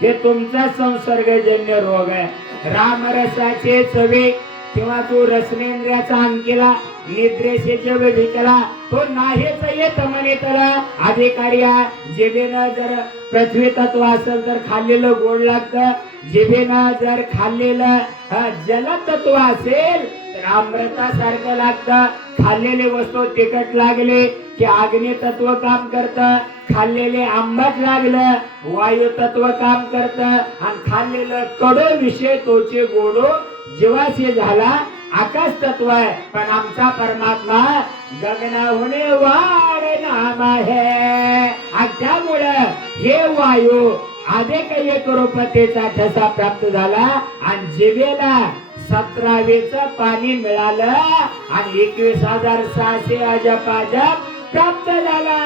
हे तुमचा संसर्गजन्य रोग आहे. रामरसाचे चवे किंवा तो रसनेंद्रियाचा अंकेला निद्रेचे जब भिकला तो नाहीच येत म्हणे त्याला अधिकारी आहे. जिभेनं जर पृथ्वी तत्व असेल तर खाल्लेलं गोड लागतं. जिभेनं जर खाल्लेलं जल तत्व असेल तर अमृतासारखं लागतं. खाल्लेले वस्तू तिखट लागले की अग्नी तत्व काम करतं. खाल्लेले आंबट लागलं वायू तत्व काम करतं. आणि खाल्लेलं कडो विषय तोचे गोडो जीवाशी झाला आकाश तत्व आहे. पण आमचा परमात्मा गगनाहुने वाढ नाम आहे. त्यामुळं हे वायू अधिक एक रूपतेचा ठसा प्राप्त झाला आणि जिभेला 17वेच पाणी मिळालं आणि 21,600 अजप प्राप्त झाला.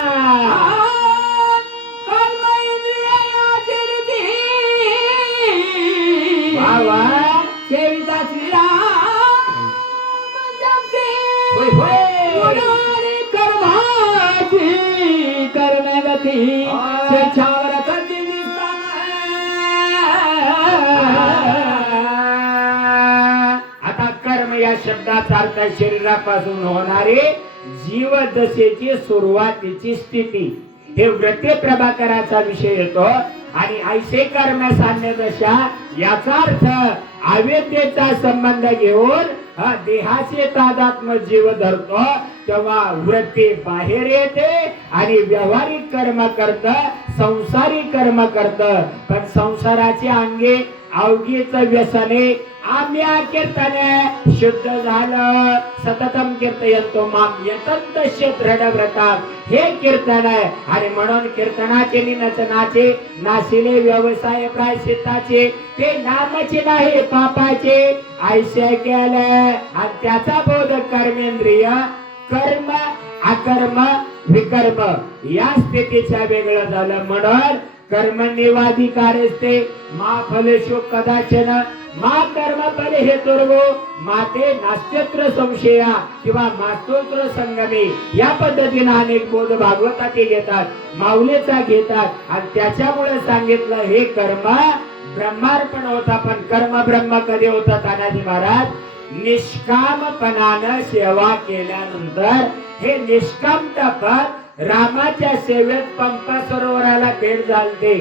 आता कर्म या शब्दाचा अर्थ शरीरापासून होणारे जीव दशेची सुरुवातीची स्थिती. हे व्रते प्रभाकराचा विषय येतो आणि ऐसे कर्म सान्य दशा याचा अर्थ अविद्येचा संबंध घेऊन देहाचे तादात्म्य जीव धरतो तेव्हा वृत्ती बाहेर येते आणि व्यावहारिक कर्म करत संसारिक कर्म करत. पण संसाराचे अंगे अवघीच व्यसने आम्या कीर्तने शुद्ध झालं. सततम कीर्तयंतो माम यतंतस्य दृढव्रता हे कीर्तन आहे. आणि म्हणून कीर्तनाचे निनचनाचे नाशिले व्यवसाय प्रायश्चित्ताचे ते नामाचे नाही पापाचे ऐसे केले. आणि त्याचा बोध कर्मेंद्रिय कर्म अकर्म विकर्म या स्थितीच्या वेगळं झालं. म्हणून कर्मण्यवाधिकार असते मा फलेषु कदाचन मा कर्म फले हेतुर्वो माते नास्त्यत्र संशया किंवा मास्तोत्र संगमे या पद्धतीने अनेक बोध भागवताचे घेतात माऊलीचा घेतात. आणि त्याच्यामुळे सांगितलं हे कर्म ब्रह्मार्पण होता. पण कर्म ब्रह्म कधी होता तानाजी महाराज निष्कामपणानं सेवा केल्यानंतर. हे निष्काम पद रामाच्या सेवेत पंपा सरोवराला भेट झालते.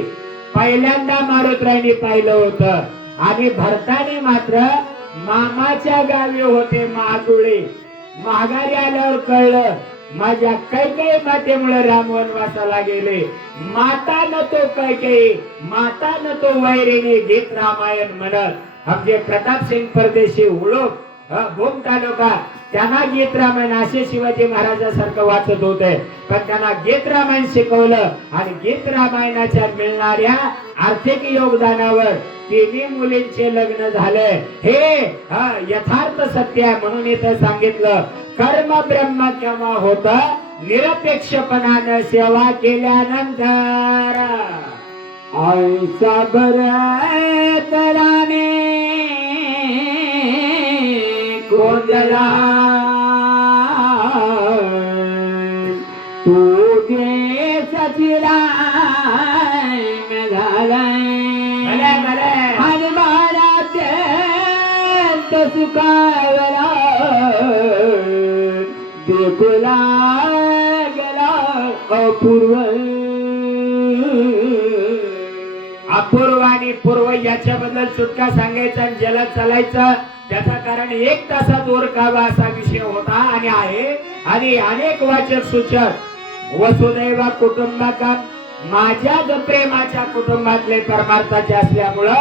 पहिल्यांदा मारुतरायांनी पाहिलं होतं आणि भरताने मात्र मामाच्या गावी होते महाजुळे. माघारी आल्यावर कळलं माझ्या कैकेयी मातेमुळे राम वनवासाला गेले. माता न तो कैकेयी माता न तो वैरिणी गीत रामायण म्हणत आमचे प्रताप सिंग परदेशी उळूक भूम तालुका त्यांना गीत रामायण असे शिवाजी महाराजांसारखं वाचत होते. पण त्यांना गीत रामायण शिकवलं आणि गीत रामायणाच्या मिळणाऱ्या आर्थिक योगदानावर तिन्ही मुलींचे लग्न झाले. हे यथार्थ सत्य आहे. म्हणून इथं सांगितलं कर्म ब्रह्म केव्हा होत निरपेक्षपणानं सेवा केल्यानंतर. ऐसा बरं तराने गोंधळा तू दे सचिरा आणि महाराज सुखावला देखुला गेला अपूर्व. अपूर्व आणि पूर्व याच्याबद्दल चुटका सांगायचा आणि जलद चालायचं. त्याचा कारण 1 तासात उरकावा असा विषय होता आणि आहे. आणि अनेक वाचक सूचक वसुदैव कुटुंबकम माझ्या प्रेमाच्या कुटुंबातले परमार्थाचे असल्यामुळं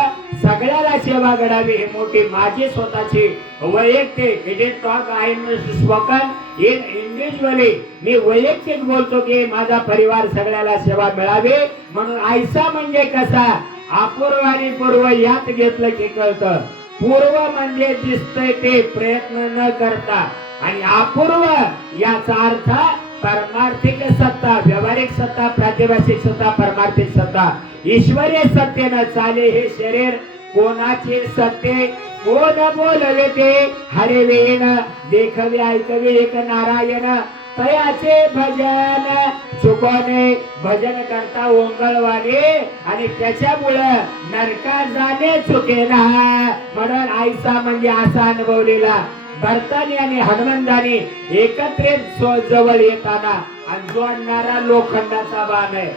सगळ्याला सेवा घडावी ही मोठी माझी स्वतःची वैयक्तिक इंडिव्हिज्युअली मी वैयक्तिक बोलतो की माझा परिवार सगळ्याला सेवा मिळावी. म्हणून ऐसा म्हणजे कसा अपूर्व आणि पूर्व यात घेतलं की कळतं. पूर्व म्हणजे दिसतंय ते प्रयत्न न करता आणि अपूर्व याचा अर्थ परमार्थिक सत्ता व्यावहारिक सत्ता प्रातिभाषिक सत्ता परमार्थिक सत्ता ईश्वरीय सत्तेनं चाले हे शरीर कोणाचे सत्य कोण बोलले ते हरिवेण देखवे ऐकवे एक नारायण तयाचे भजन चुकोने भजन करता ओंगळवाने आणि त्याच्यामुळं नरका जाणे चुकेना म्हणून आईसा म्हणजे असा अनुभवलेला भरताने आणि हनुमंताने एकत्रित जवळ येताना आणि जोडणारा लोखंडाचा बाण आहे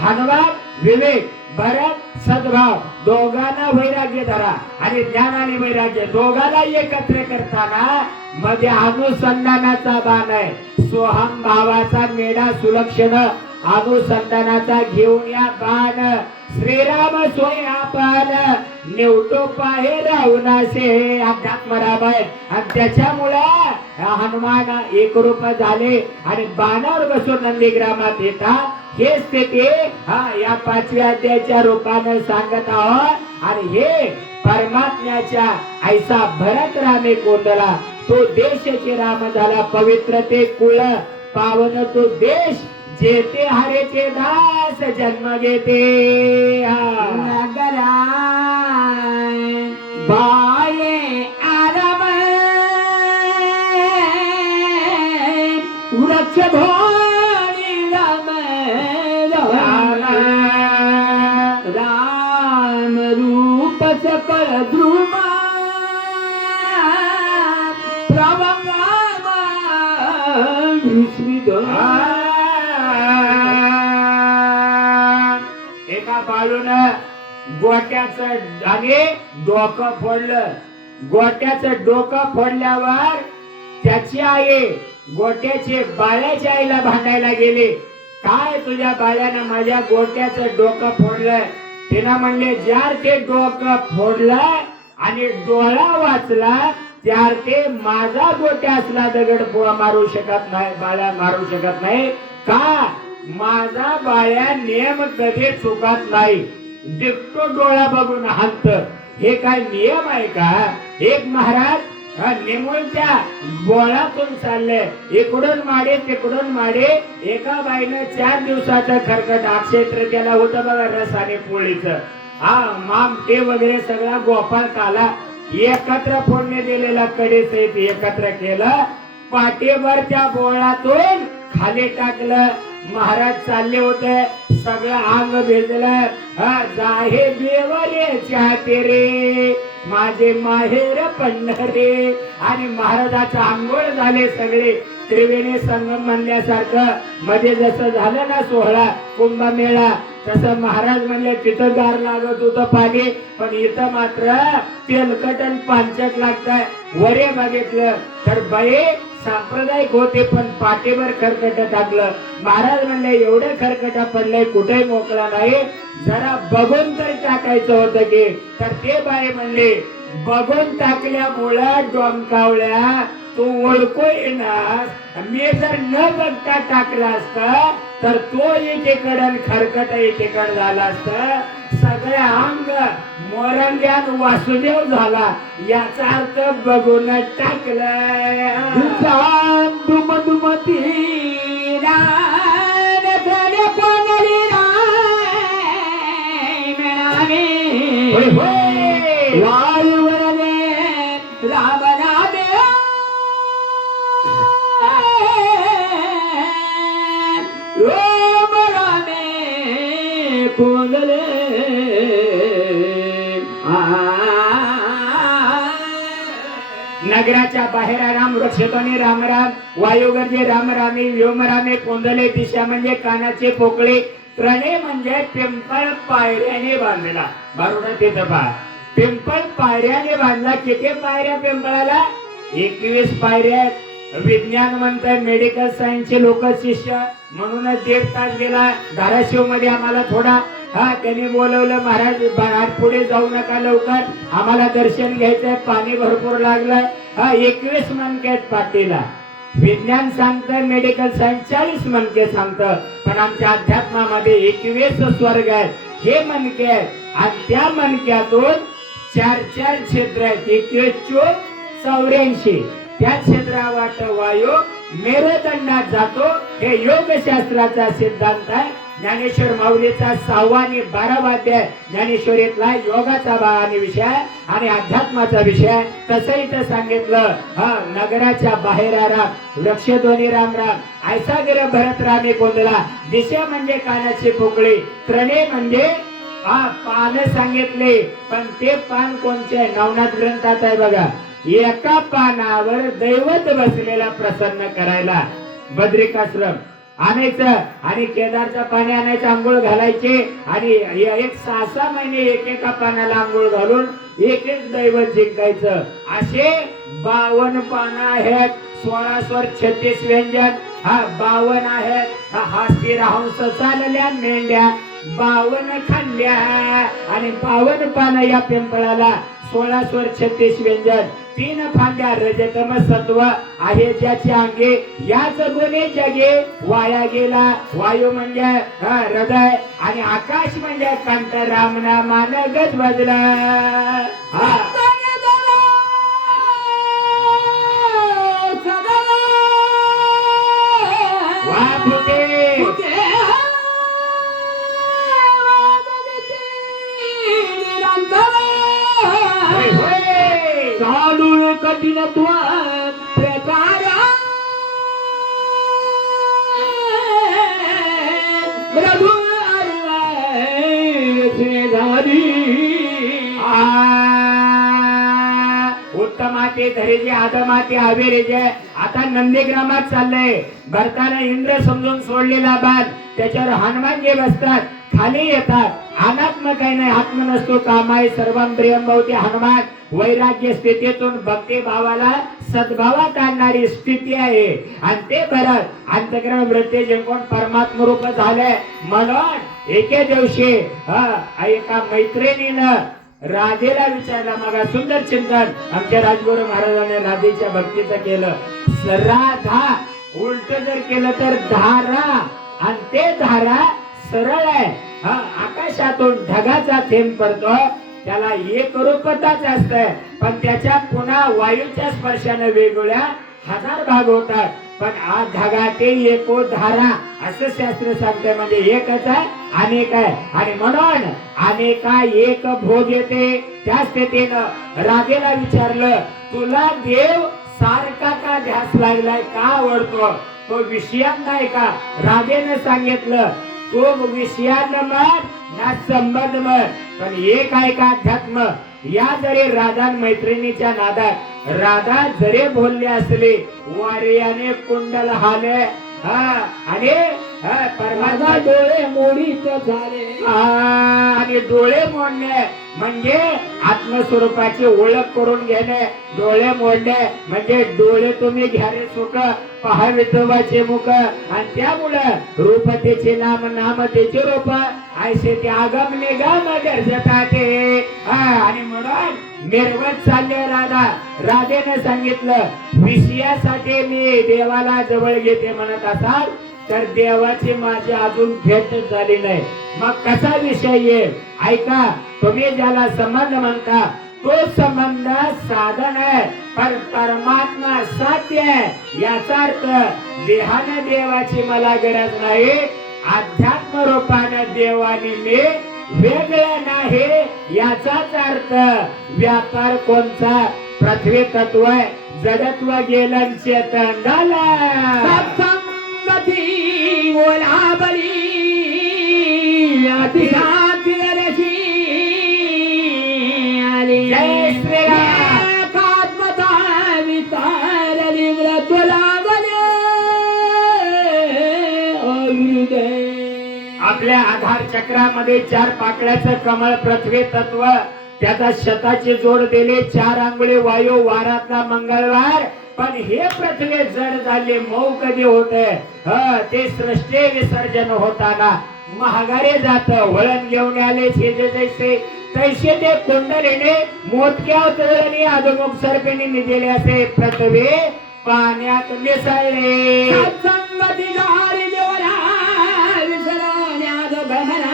भानवाद विवेक भरत सद्भाव दोघांना वैराग्य धरा आणि ज्ञान आणि वैराग्य दोघांना एकत्र करताना मध्ये अनुसंधानाचा बाण आहे सोहम भावाचा मेढा सुलक्षण अनुसंधानाचा घेऊन या बाण श्रीराम सोय आपण निवटो पाहे राहुनासे अध्यात्म राम आहे आणि त्याच्यामुळं हनुमान एकरूप झाले आणि बाणावर बसून नंदीग्रामात येतात हेच ते या 5व्या अध्यायाच्या रूपाने सांगत आहोत आणि हे परमात्म्याच्या ऐसा भरत रामे कोंडला तो देशचे राम झाला पवित्र ते कुळ पावन तो देश जेते हरेचे दास जन्म घेते नगरा बाये आराम वृक्ष भोरी राम राम रूप सकळ ध्रुव एका बाळून गोट्याचं आणि डोकं फोडलं गोट्याचं डोकं फोडल्यावर त्याची आई गोट्याचे बाळ्याच्या आईला भांडायला गेले काय तुझ्या बाळ्यानं माझ्या गोट्याचं डोकं फोडलं तिनं म्हणले ज्यार ते डोकं फोडलं आणि डोळा वाचला त्यार ते माझा गोट्या असला दगड मारू शकत नाही बाळ्या मारू शकत नाही का माझा बाळ्या नेम कधी चुकत नाही दिसतो डोळा बघून हात हे काय नियम आहे का एक महाराज निमुळच्या बोळातून चालले इकडून माडे तिकडून माडे एका बाईनं 4 दिवसाचं खरकट अक्षय तृतीयाला होतं बघा रस आणि पोळीचं माम ते वगैरे सगळा गोपाळ काला एकत्र फोडणे दिलेला कडे सहित एकत्र केलं पाठीवर त्या बोळातून खाली टाकलं महाराज चालले होते सगळं अंग भिजलं जाहे बेवरे चाहते रे माझे माहेर पंढरे आणि महाराजाचं आंघोळ झाले सगळे त्रिवेणी संगम म्हणल्यासारखं मध्ये जसं झालं ना सोहळा कुंभमेळा तसं महाराज म्हणले तिथं गार लागत होतं पाणी पण इथं मात्र तेलकट आणि पांचट लागतंय वरे बघितलं तर बाई सांप्रदायिक होते पण पाठीवर खरकट टाकलं महाराज म्हणले एवढं खरकट पडलंय कुठेही मोकळा नाही जरा बघून तर टाकायचं होतं की तर ते बाई म्हणले बघून टाकल्यामुळं डोमकावल्या तो ओळखू येणार मी जर न बघता टाकला असता तर तो एकेकडे खरकट एकेकडे झाला असता सगळे अंग मोरंग्यान वासुदेव झाला याचा अर्थ बघून टाकलं दुमदुमती राम नगराच्या बाहेर राम वृक्षतोनी राम राम वायुगर्जे राम रामी व्योम रामे कोंदले दिशा म्हणजे कानाचे पोकळे त्रणे म्हणजे पिंपळ पायऱ्याने बांधला बरोबर तिथं पहा पिंपळ पायऱ्याने बांधला किती पायऱ्या पिंपळाला 21 पायऱ्या विज्ञान म्हणताय मेडिकल सायन्सचे लोक शिष्य म्हणूनच 1.5 तास गेला धाराशिव मध्ये आम्हाला थोडा त्यांनी बोलवलं महाराज पुढे जाऊ नका लवकर आम्हाला दर्शन घ्यायचंय पाणी भरपूर लागलंय 21 मनके आहेत पाठीला विज्ञान सांगतं मेडिकल सायन्स 40 मनके सांगतं पण आमच्या अध्यात्मामध्ये 21 स्वर्ग आहेत हे मनके आहेत आणि त्या मनक्यातून 4 क्षेत्र आहेत 21 84 त्या क्षेत्रावाट वायू मेरुदंडात जातो हे योगशास्त्राचा सिद्धांत आहे ज्ञानेश्वर माऊलीचा 6वा आणि 12वा अध्याय ज्ञानेश्वरीतला योगाचा आणि विषय आणि अध्यात्माचा विषय. तसंही तर सांगितलं नगराच्या बाहेर राम वृक्ष दोन्ही राम राम ऐसा गिर भरत रामे कोंदला. दिशा म्हणजे कानाची पोकळी, त्रणे म्हणजे पान सांगितले. पण ते पान कोणचे नवनाथ ग्रंथात आहे बघा. एका पानावर दैवत बसलेला प्रसन्न करायला बद्रिकाश्रम आणायचं आणि केदारचं पाणी आणायचं, आंघोळ घालायचे आणि एक 6-6 महिने एकेका पानाला आंघोळ घालून एक दैवत जिंकायचं. असे 52 पानं आहेत. 16 स्वर 36 व्यंजन 52 आहेत. हा स्थिर हंस चालल्या मेंढ्या 52 खांद्या आणि 52 पानं या पिंपळाला. 16 स्वर 36 व्यंजन 3 फांद्या रजतम सत्व आहे ज्याच्या अंगे. याच गुणे जगे वाया गेला. वायू म्हणजे हृदय आणि आकाश म्हणजे कंठ. रामनामान गज बजला. चालू कठीणत्व प्रकार उत्तमाते धरेजे आदमाते आवेरेजे. आता नंदीग्रामात चाललंय. भरताना इंद्र समजून सोडलेला बाण त्याच्यावर हनुमान जे बसतात खाली येतात. अनात्म काही नाही, आत्म नसतो कामाय सर्वं प्रियं भवति. हनुमान वैराग्य स्थितीतून भक्ती भावाला सद्भावात आणणारी स्थिती आहे. आणि ते भरत अंतःकरण वृत्ती जिंकून परमात्म रूप झाले. म्हणून एके दिवशी एका मैत्रिणीनं राधेला विचारला. मग सुंदर चिंतन आमच्या राजगुरू महाराजांनी राधेच्या भक्तीचं केलं. राधा उलट जर केलं तर धारा आणि ते धारा सरळ आहे. आकाशातून ढगाचा थेंब पडतो त्याला एक रूपताच असतंय, पण त्याच्या पुन्हा वायूच्या स्पर्शाने वेगवेगळ्या 1000 भाग होतात. पण आज ढगा ते एको धारा असं शास्त्र सांगते. म्हणजे एकच आहे अनेक आहे. आणि म्हणून अनेका एक भोग येते. त्या स्थितीनं राधेला विचारलं तुला देव सारखा का ध्यास लागलाय, का आवडतो? तो विषयात नाही का? राधेनं सांगितलं तो विषयानं मत ना संबंध मत, पण एक आहे का अध्यात्म. या जरी राधा मैत्रिणीच्या नादात राधा जरी बोलले असले वार्याने कुंडल हाले आणि परमात्मा डोळे मोडीत झाले. आणि डोळे मोडणे म्हणजे आत्मस्वरूपाची ओळख करून घेणे. डोळे मोडणे म्हणजे डोळे तुम्ही घ्या रे सुख पहा विठोबाचे मुख. आणि त्यामुळं रूपतेचे नाम नामतेचे रूप ऐसे ते आगम निगम गरजता ते. आणि म्हणून मिरवत चालले राधा. राधेने सांगितलं विषयासाठी मी देवाला जवळ घेते म्हणत असाल तर देवाची माझी अजून भेट झाली नाही. मग कसा विषय येईल? ऐका, तुम्ही ज्याला संबंध म्हणता तो संबंध साधन आहे, पण परमात्मा साध्य आहे. याचा अर्थ देहाने देवाची मला गरज नाही, अध्यात्म रूपाने देवाने मी वेगळं नाही. याचाच अर्थ व्यापार कोणचा? पृथ्वी तत्व आहे. जडत्व गेलं चेतन झालं. बोला बली अतिशाती रशी आली. जय श्रीराम. एकात्मता विचारली व्रतला गले हृदय. आपल्या आधार चक्रामध्ये 4 पाकळ्याचं कमळ पृथ्वी तत्व. त्याचा शताची जोड दिली. 4 अंगुळी वायू वारातला मंगळवार. पण हे पृथ्वी जड झाले मऊ कधी होते? ते सृष्टी विसर्जन होताना महागारे जात. वळण घेऊन आले शेजे जैसे तैसे ते कुंडलीने मोठ्या तोळणी अधोमुख सर्पिणी निघेले असे पृथ्वी पाण्यात मिसळले. सत्संगती गारी देवला विसरण्यात गमना.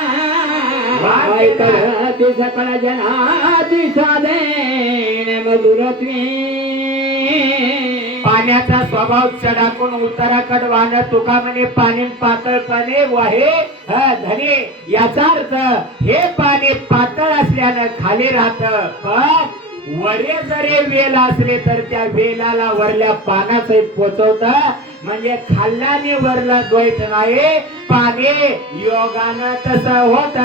ऐकलं सकळ जनाती साधेन मधुरत्वे. पाण्याचा स्वभाव चढाकून उताराकड वाहणं, तुका म्हणे पाणी पातळपणे वाहे धने. याचा अर्थ हे पाणी पातळ असल्यानं खाली राहत, पण वरे जरी वेल असले तर त्या वेलाला वरल्या पानासहित पोचवत. म्हणजे खाल्ल्याने वरला द्वैत नाही, पाणी योगानं तसं होत.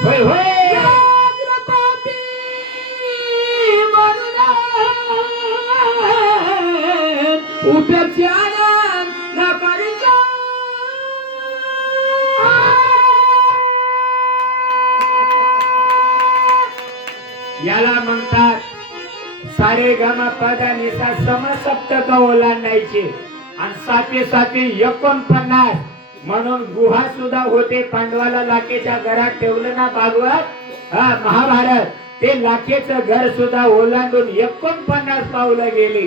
होय होय याला म्हणतात सारे गम पद निसा समसप्तक ओलांडायचे आणि साते साते 49. म्हणून गुहा सुद्धा होते. पांडवाला लाखेच्या घरात ठेवलं ना भागवत महाभारत, ते लाखेचं घर सुद्धा ओलांडून 49 पावलं गेली.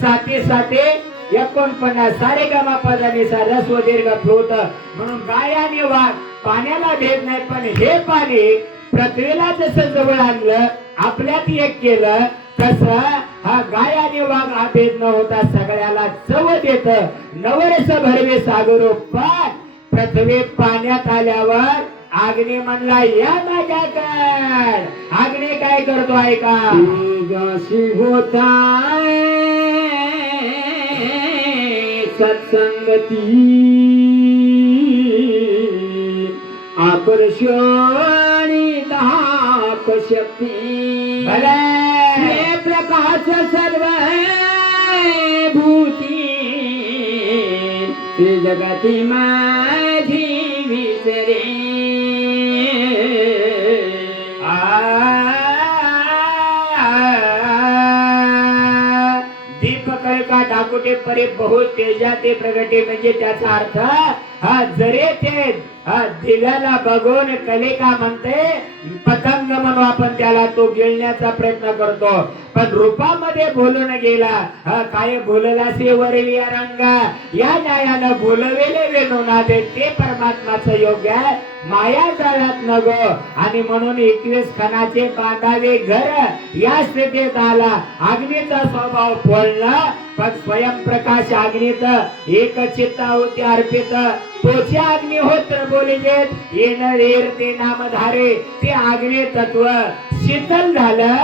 साते साते 49. सारे गमा पदाने रस व दीर्घ फ्लोत. म्हणून गाय आणि वाघ पाण्याला भेद नाही, पण हे पाणी पृथ्वीला जसं जवळ आणलं, आपल्यात एक केलं, तसं हा गाय आणि वाघ हा भेद न होता सगळ्याला चव देत. नवरस भरवे सागरोपात. पृथ्वी पाण्यात आल्यावर आग्ने म्हणला या माझ्याकडे. आग्ने काय करतो ऐका. होता सत्संगती आकर्षणी दाप शक्ती हे प्रकाश सर्व भूती ते जगती माझी विसरे. दीप कळका डाकुटे परे बहुत तेजा ते प्रगटे. म्हणजे त्याचा अर्थ जरे ते दिव्याला बघून कलिका म्हणते पतंग म्हणून आपण त्याला तो गिळण्याचा प्रयत्न करतो, पण रूपामध्ये बोलून गेला. काय बोललासे वरली रंगा या न्यायानं बोलवेले वेणुनादे. ते परमात्माचं योग्य आहे, माया जाळ्यात नग. आणि म्हणून 21 खणाचे बांधावे घर या स्थितीत आला. अग्नीचा स्वभाव बोलणं, पण स्वयंप्रकाश अग्नीत एक चित्त होते अर्पित. तोचे अग्निहोत्र बोलिजेत येण ते नामधारे. ते अग्नि तत्व शीतल झालं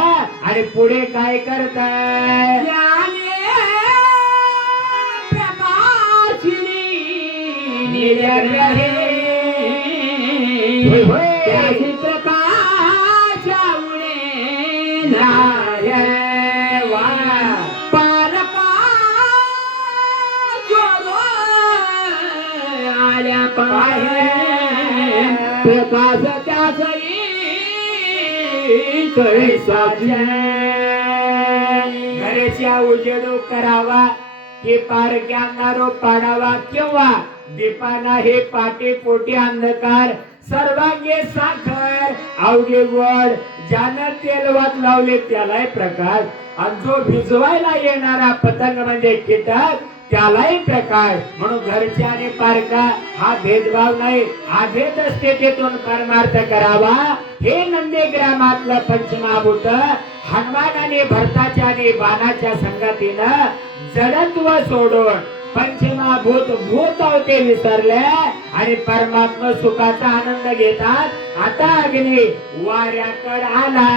आणि पुढे काय करताय. प्रकाश घराच्या उजेडो करावा की पारख्या अंधारो पाडावा, किंवा दीपाना हे पाटे पोटी अंधकार. सर्वांगे साखर अवघे गोड. ज्यानं तेलवात लावले त्यालाही प्रकाश, आणि जो भिजवायला येणारा पतंग म्हणजे कीटक त्यालाही प्रकाश. म्हणून घरच्या आणि पारका हा भेदभाव नाही, अभेद स्थितीतून परमार्थ करावा. हे नंदीग्रामातलं पंचमहाभूत हनुमान आणि भरताच्या आणि बाणाच्या संगतीनं जडत्व सोडून पंचमहाभूत भूत होते विसरले आणि परमात्मा सुखाचा आनंद घेतात. आता अग्नी वाऱ्याकडे आला.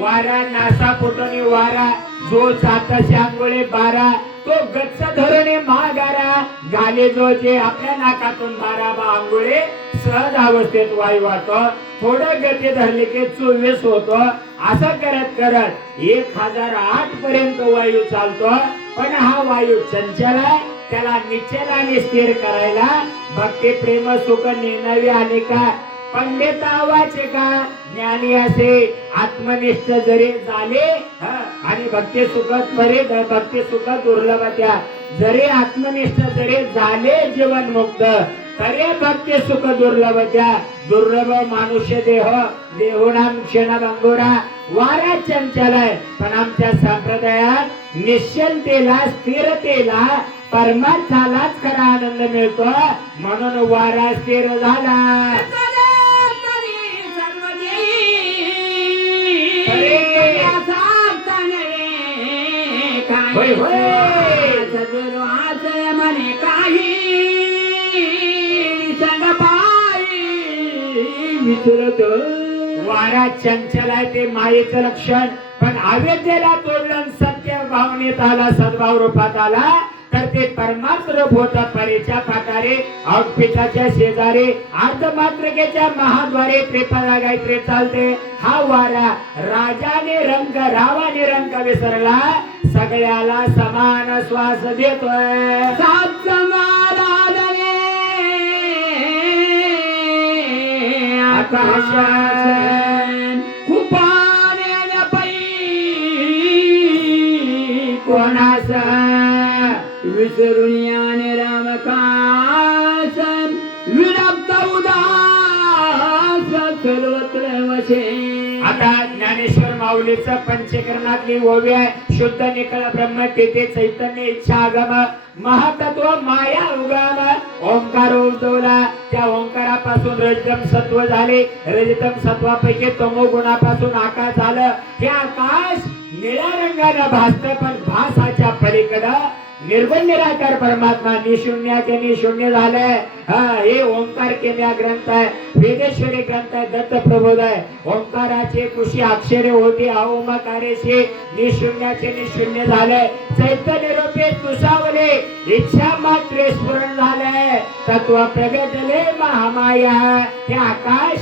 वारा नासा फुटणे वारा, जो जात शांगोळे बारा, तो गच्च धरणे महागारा. गाले जो जे आपल्या नाकातून 12 आंघोळे सहज अवस्थेत वायू वाहतो. थोडं गती धरले की 24 होतो. असं करत करत 1008 पर्यंत वायू चालतो. पण हा वायू चंचल आहे, त्याला निश्चल आणि स्थिर करायला भक्ती प्रेम सुख निर्णय आणि का पंडिता वाचका ज्ञानी असे आत्मनिष्ठ जरी झाले आणि भक्ती सुखात परे भक्ती सुखात दुर्लभ त्या जरी आत्मनिष्ठ जरी झाले जीवन मुक्त तरी भक्ती सुख दुर्लभ त्या दुर्लभ मानुष्य देहुनाम क्षण भंगुरा वारा चंचल आहे. पण आमच्या संप्रदायात निश्चलतेला स्थिरतेला परमार्थालाच खरा आनंद मिळतो म्हणून वारा स्थिर झाला. होय होय म्हणे काही विसरत वारा चंचल आहे ते मायेचं लक्षण. पण अविद्येला तोडलं सत्य भावनेत आला सद्भाव रूपात आला तर ते परमार्थ रूप होता. परेच्या पाठारे औटपिठाच्या शेजारी अर्धमात्रकेच्या महाद्वारे त्रिपदा गायत्री चालते. हा वारा राजाने रंग रावाने रंग विसरला सगळ्याला समान श्वास देतोय. सात समाराधने आकाशात कुपाने पै कोणास विसरून याने रामकास विरक्त उदास सर्वत्र वशे. आता ज्ञानेश्वर माऊलीचं पंचकरणातली ओवी आहे. शुद्ध निकळ ब्रह्म तेथे चैतन्य इच्छा आगम महातत्व माया उगम ओंकार उद्भवला. त्या ओंकारापासून रजतम सत्व झाले. रजतम सत्वापैकी तमो गुणापासून आकाश झालं. हे आकाश निळ्या रंगानं भासतं पण भासाच्या पलीकडं निर्गुण निराकार परमात्मा निशून्याचे निशून्य झाले. हे ओंकार केल्या ग्रंथ आहे. वेदेश्वरी ग्रंथ आहे. दत्त प्रबोध आहे. ओंकाराचे कुशी अक्षरे होती अओमकारेशी निशून्याचे निशून्य झाले. चैतन्य रूपे तुसावले इच्छा मात्रे स्फुरण झाले. तत्व प्रगटले महामाया. हे आकाश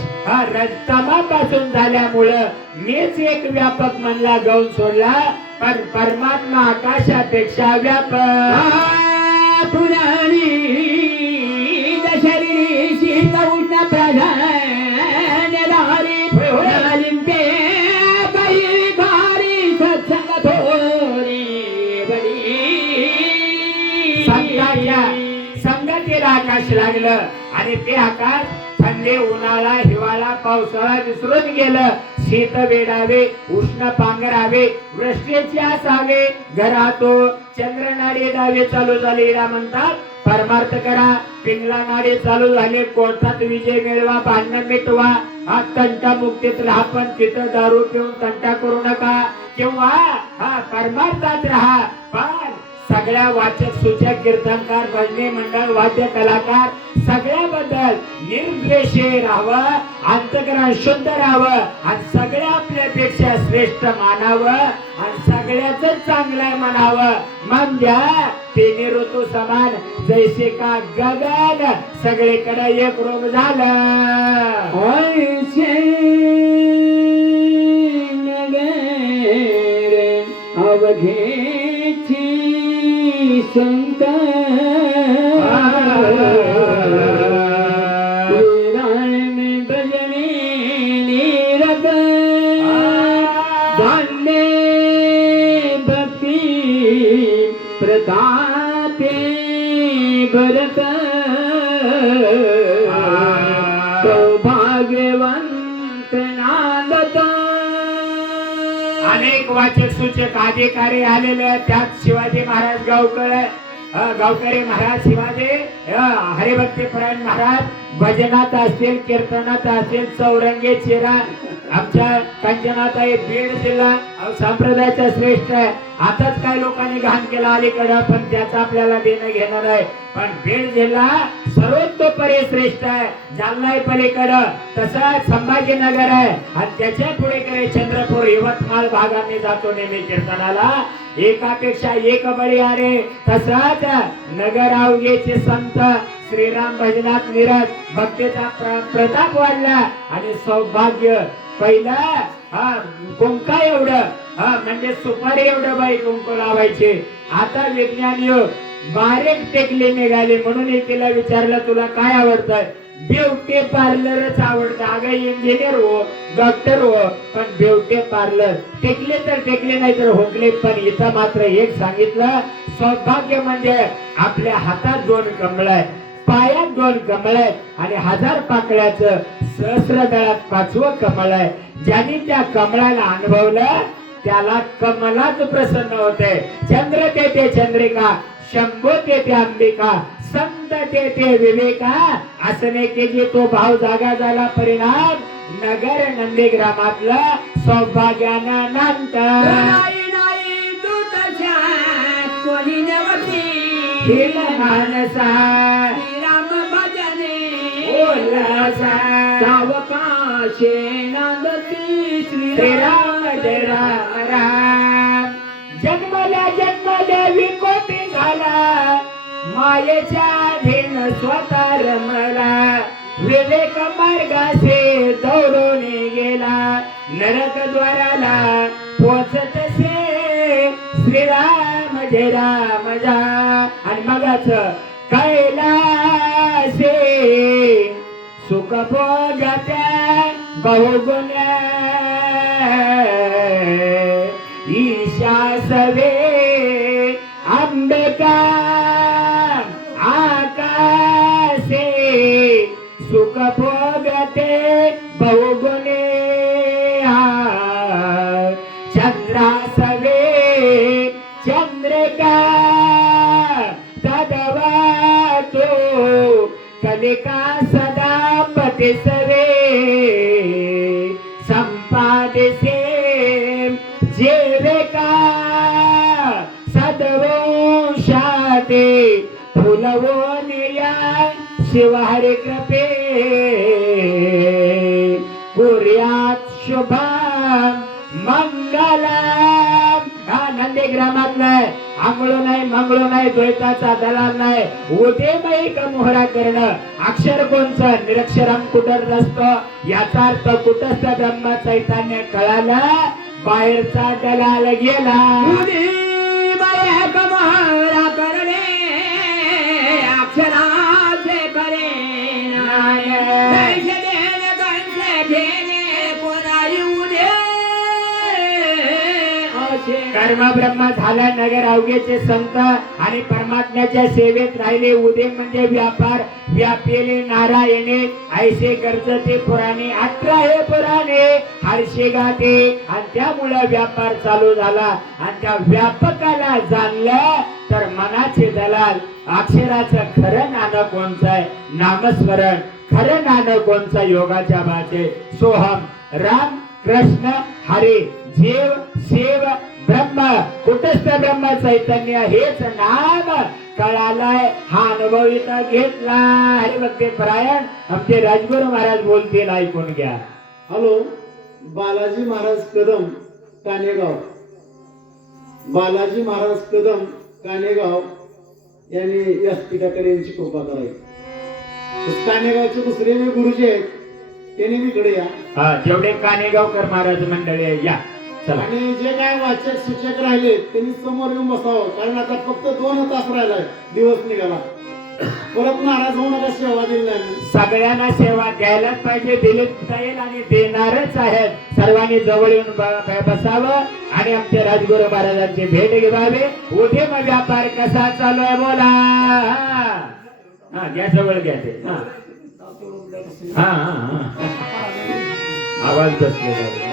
रजतमापासून झाल्यामुळं मीच एक व्यापक म्हणला गौण सोडला पण परमात्मा आकाशापेक्षा व्यापक. पुराणी शरीरी शीत उष्ण प्रधान लिंबे बाई भारी सत्संग थोरी बडी. संतांच्या संगतीला आकाश लागलं आणि ते आकाश थंडी उन्हाळा हिवाळा पावसाळा विसरून गेलं. शीत वेडावे उष्ण पांघरावे वृष्टीचे असावे घरातो. चंद्र नाडी दावे चालू झाले म्हणतात परमार्थ करा. पिंगला नाडी चालू झाले कोर्टात विजय मिळवा भांडण मिटवा. हा तंटा मुक्तीत राहा पण तिथं दारू पिऊन तंटा करू नका किंवा परमार्थात राहा. पण सगळ्या वाचक सूचक कीर्तनकार भजनी मंडळ वाद्य कलाकार सगळ्याबद्दल निर्द्वेषी राहावं अंतःकरण शुद्ध राहावं आणि सगळ्या आपल्यापेक्षा श्रेष्ठ मानावं आणि सगळ्याच चांगलं म्हणावं. म्हणजे तिन्ही ऋतू समान जैसे का गगन सगळीकडे एक रूप झालं. अवघेची संत भजने निरत धान्य भक्ती प्रतापे भरत सौभाग्यवंत नांदत. अनेक वाचक सूचक अधिकारी आलेले त्यात शिवाजी महाराज गावकरी महाराज शिवाजी हरिभक्तीपरायण महाराज भजनात असतील कीर्तनात असतील चौरंगी चिरा आमच्या कंचनाताई बीड जिल्हा संप्रदायाचा श्रेष्ठ आहे. आताच काही लोकांनी घाण केला अलीकडं पण त्याचा आपल्याला देणं घेणार आहे. पण बीड जिल्हा सर्वतोपरी श्रेष्ठ आहे. जालना पलीकडं तसंच संभाजीनगर आहे आणि त्याच्या पुढे चंद्रपूर यवतमाळ भागाने जातो नेहमी कीर्तनाला. एकापेक्षा एक बळी अरे तसंच नगर अवघेचे संत श्रीराम भजनात निरत भक्तीचा प्रताप वाढला आणि सौभाग्य पहिला कुंका एवढं म्हणजे सुपारी एवढं बाई कुंकू लावायचे. आता विज्ञान योग बारीक टेकले निघाले म्हणून एकीला विचारलं तुला काय आवडतंय ब्युटी पार्लरच आवडतं. अगं इंजिनियर हो, डॉक्टर हो, पण ब्युटी पार्लर टेकले तर टेकले, नाही तर होकले. पण इथं मात्र एक सांगितलं, सौभाग्य म्हणजे आपल्या हातात 2 कमळ आहे, पायात 2 कमळ आहे आणि 1000 पाकळ्याचं सहस्रदळात 5वं कमळ आहे. ज्यांनी त्या कमळाला अनुभवलं त्याला कमलाच प्रसन्न होते. चंद्र ते चंद्रिका, शंभो ते अंबिका, संत ते विवेका, असणे के जे तो भाव जागा झाला. परिणाम नगर नंदीग्रामातलं सौभाग्यानं नांत नाही नाही तू तशा कोणी नव्हती. हिल मानसा श्रीराम भजने उल्हासा, सावकाशे नांदती श्रीराम जय राम राम. जन्मल्या विकोटी झाला, मायेच्या धीन स्वतः रमला. विवेक मार्गासे दौडून गेला, नरक द्वाराला पोचतसे श्रीराम जय राम जा. आणि मगाच कैलासे सुख भोगत्या बहुगुण्या, ईशा सवे अंबिका आकाशे, सुख भोगते बहुगुणे. चंद्रा सवे चंद्रिका तदवा तो, कलिका सदा पति सवे. संपादिसे जेवे का सदवंशाते, फुलवोनिया शिवहरी कृपे. कुर्यात शुभम मंगलम. हा नंदीग्रामातलं आंघोळ नाही मंगळो नाही, द्वैताचा दलाल नाही. उदयमयी का मोहरा करणं. अक्षर कोणचं, निरक्षरम कुठं नसतो. याचा अर्थ कुठस्थ ब्रह्म चैतन्य कळालं, बाहेरचा दलाल गेला. उदयमय का मोहरा करणे, अक्षराचे करे नाय. कैसे देणे कैसे घेणे, कोणाही उदे असे. कर्म ब्रह्म झाला. नगर अवघेचे संत आणि परमात्म्याच्या सेवेत राहिले. उदय म्हणजे व्यापार, व्यापेले नारायणे. ऐसे गरजते पुराणे, 18 हे पुराणे हर्षे गाते. आणि त्यामुळे व्यापार चालू झाला. आणि त्या व्यापकाला जाणलं तर मनाचे दलाल. अक्षराचं खरं नाणं कोणचं आहे, नामस्मरण. खरं नाणं कोणचं, योगाच्या भाषे सोहम. राम कृष्ण हरी, जीव शिव ब्रह्म, कुटस्थ ब्रह्म चैतन्य हेच नाम कळालाय. हा अनुभव इथं घेतला. हरिभक्ती परायण आमचे राजगुरू महाराज बोलतील, ऐकून घ्या. हॅलो, बालाजी महाराज कदम कानेगाव. बालाजी महाराज कदम कानेगाव यांनी व्यासपीठाकडे यांची कृपा करावी. कानेगावचे दुसरे मी गुरुजी आहेत, त्यांनी मी इकडे या. हा, जेवढे कानेगावकर महाराज मंडळी आहे, या चला. आणि जे काय वाचक सूचक राहिले त्यांनी समोर येऊन बसावं, कारण आता फक्त 2 तास राहिलाय, दिवस निघाला. परत नाराज होऊ नका, सेवा दिली नाही. सगळ्यांना सेवा द्यायलाच पाहिजे, दिलीच जाईल आणि देणारच आहेत. सर्वांनी जवळ येऊन बसावं आणि आमच्या राजगुरू महाराजांची भेट घ्यावी. उद्या मग व्यापार कसा चालू आहे बोला. हा, घ्या जवळ घ्या ते. हा हा हा, आवाज बसलेला.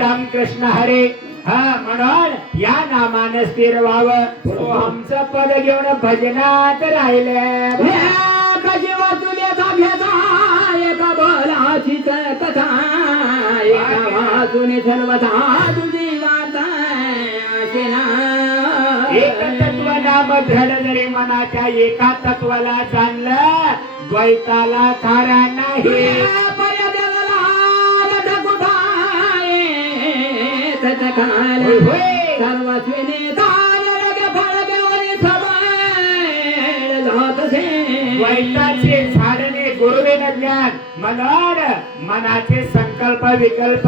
रामकृष्ण हरे. हा, म्हणून या नामानं स्थिर व्हावं. सोहमचं पद घेऊन भजनात राहिले. कजीवा तुझ्याचा घेता एका बोलाचीच कथा, एका वाचून सर्वथा तुझी वाचा असे ना. एक तत्व नाम धड जरी मनाच्या एका तत्वाला जाणलं, द्वैताला थारा नाही. द्वैताचे झाडणे गुरुवेन ज्ञान, म्हणून मनाचे संकल्प विकल्प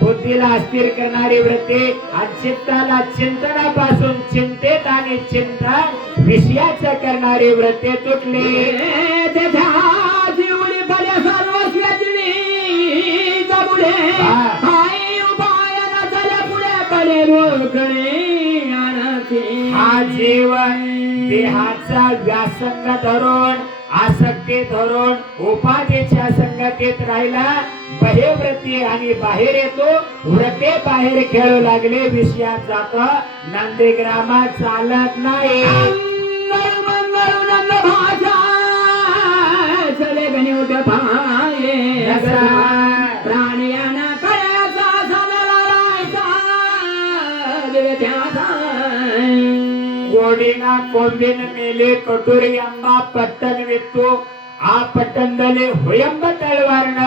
बुद्धीला अस्थिर करणारी वृत्ती आणि चित्ताला चिंतनापासून चिंतेत आणि चिंतन विषयाचं करणारी वृत्ती तुटली. त्याच्या जीवनी भल्या सर्वस्वाची जगुडे काही उपायाला चला पुढे पडे रोकडे आणखी. हा जीव देहाचा व्यासंग धरून आसक्ती धरून उपाधीच्या संगतीत राहिला. बहिर्वृत्ती आणि बाहेर येतो. व्रते बाहेर खेळू लागले. विषयात जात नंदीग्रामात चालत नाही. मंगळ भाषा चले गणी उठ पाये प्राणियाना कळ्याचा सदला रायचा देत्याचा. गोडीना कोंबीन मेले कटोरी अंबा पट्टन वित्तो आ पट्टंदले होयंब तलवारन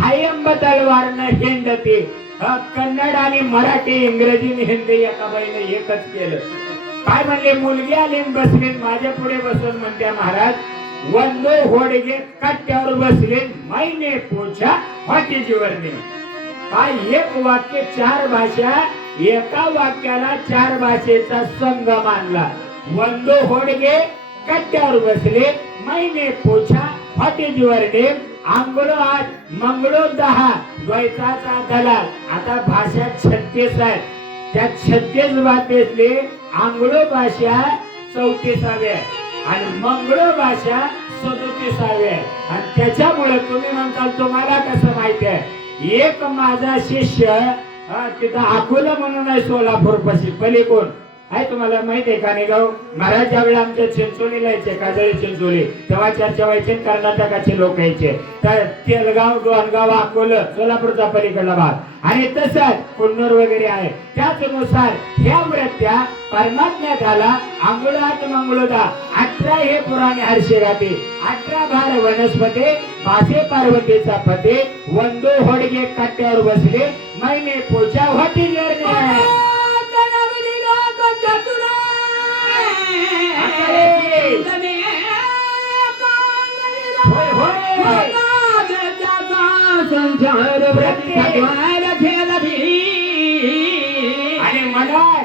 हायंब तलवारन हिंदते. कन्नड आणि मराठी इंग्रजी आणि हिंदी एका बाईने एकच केलं. काय म्हणले? मुलगी आली आणि बसली माझ्या पुढे बसून म्हणत्या महाराज वंदो होडगे कट्ट्यावर बसले मैने पोछा हॉटीजीवर ने. काय एक वाक्य चार भाषा एका वाक्याला चार भाषेचा संघ मानला. वंदो होडगे कट्ट्यावर बसले मैने पोछा हॉटीजीवर ने. आंगलो 8 मंगळो 10 द्वैताचा दलाल. आता भाषा 36 आहे. त्या 36 भाषेतली आंगलो भाषा 34वी आहे आणि मंगळो भाषा 37वी आहे. आणि त्याच्यामुळे तुम्ही म्हणताल तुम्हाला कसं माहिती आहे? एक माझा शिष्य तिथं अकोला म्हणून आहे सोलापूर पाशी पलीकडून आहे. तुम्हाला माहिती आहे का निगाव महाराज ज्यावेळेला आमच्या चिंचोलीला यायचे काजळी चिंचोली तेव्हा चर्चा व्हायचे. कर्नाटकाचे लोक यायचे. तर तेलगाव डोणगाव अकोला सोलापूरचा पलीकडला भाग आणि तसंच कुन्नूर वगैरे आहे. त्याचनुसार ह्या वृत्त्या परमात्म्याला अंगुळात मंगळोदा 18 हे पुराणे हर्षे गाते. 18 भार वनस्पती भासे पार्वतीचा पते वंदो होडगे काट्यावर बसले मैने पोचा होती जरणे. आणि मनात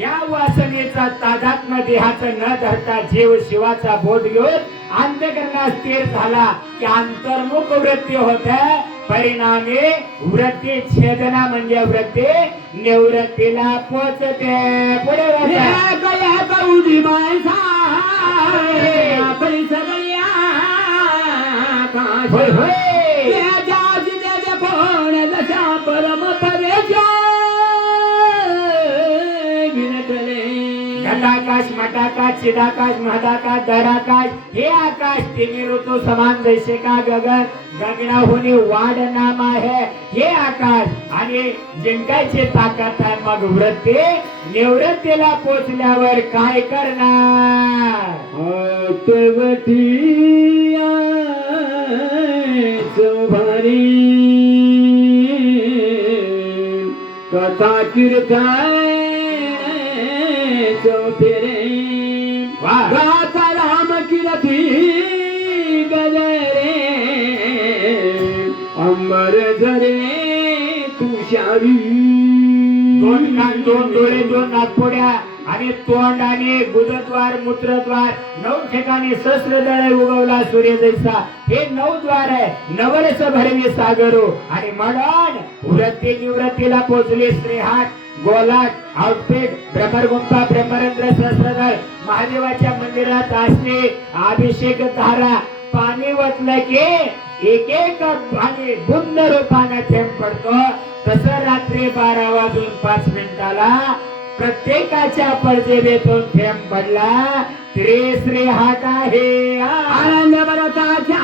या वासनेचा तादात्म्य देहाचं न धरता जीव शिवाचा बोध घेऊन अंतःकरणात स्थिर झाला की अंतर्मुख वृत्ती होते. परिणामी वृत्ती छेदना म्हणजे वृत्ती निवृत्तीला पोचते. पुढे घटाकाश मटाकाश चिदाकाश महदाकाश धडाकाश हे आकाश तिन्ही ऋतू समान जैसे का गगन गगनाहुनी वाढ नाम आहे हे आकाश आणि जिंकायची ताकद आहे. मग वृत्ती निवृत्तीला पोचल्यावर काय करणार? कथा कीर्तन फिरे गाता राम कीर्ती गजरे अंबर झरे तुषारी. दोन कान दोन डोळे 2 नागपुड्या आणि तोंड आणि गुदद्वार मूत्रद्वार 9 ठिकाणी सहस्रदळ उगवला सूर्य जैसा. हे 9 द्वार आहे. नवरस भरवी सागरो. आणि म्हणून वृत्ती निवृत्तीला पोचले. श्रीहाट गोलाट आउटफिट ब्रह्मगुंफा ब्रह्मरंध्र सहस्रदळ महादेवाच्या मंदिरात असणे अभिषेक धारा पाणी वतलं की एक एक आणि बुंद रूपाने थेंब पडतो. तसं रात्री 12 वाजून 5 मिनिटाला प्रत्येकाच्या पडजेबेतून थेंब पडला. श्री हात आहे. आनंद भरताच्या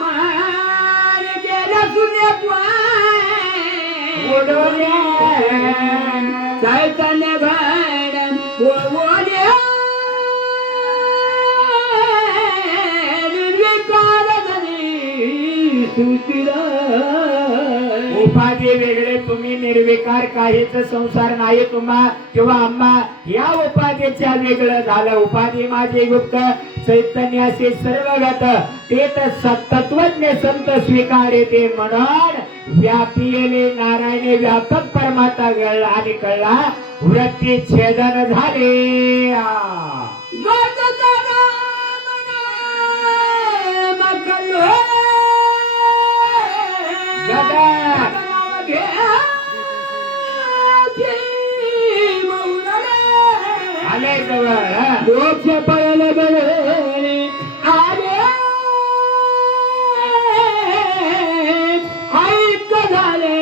मान गेल्या चैतन्य भरण निर्विकार उप उपाधी वेगळे, तुम्ही निर्विकार, काहीच संसार नाही तुम्हा किंवा आम्हा, या उपाधीच्या वेगळं झालं. उपाधी माझे गुप्त, चैतन्याचे सर्वगत, ते तर तत्वज्ञ संत स्वीकारे ते म्हणून व्यापीले नारायणे व्यापक परमात्मा गळला आणि कळला, वृत्ती छेदन झाले. आले जवळ मोक्ष पळले गेले आले ऐक झाले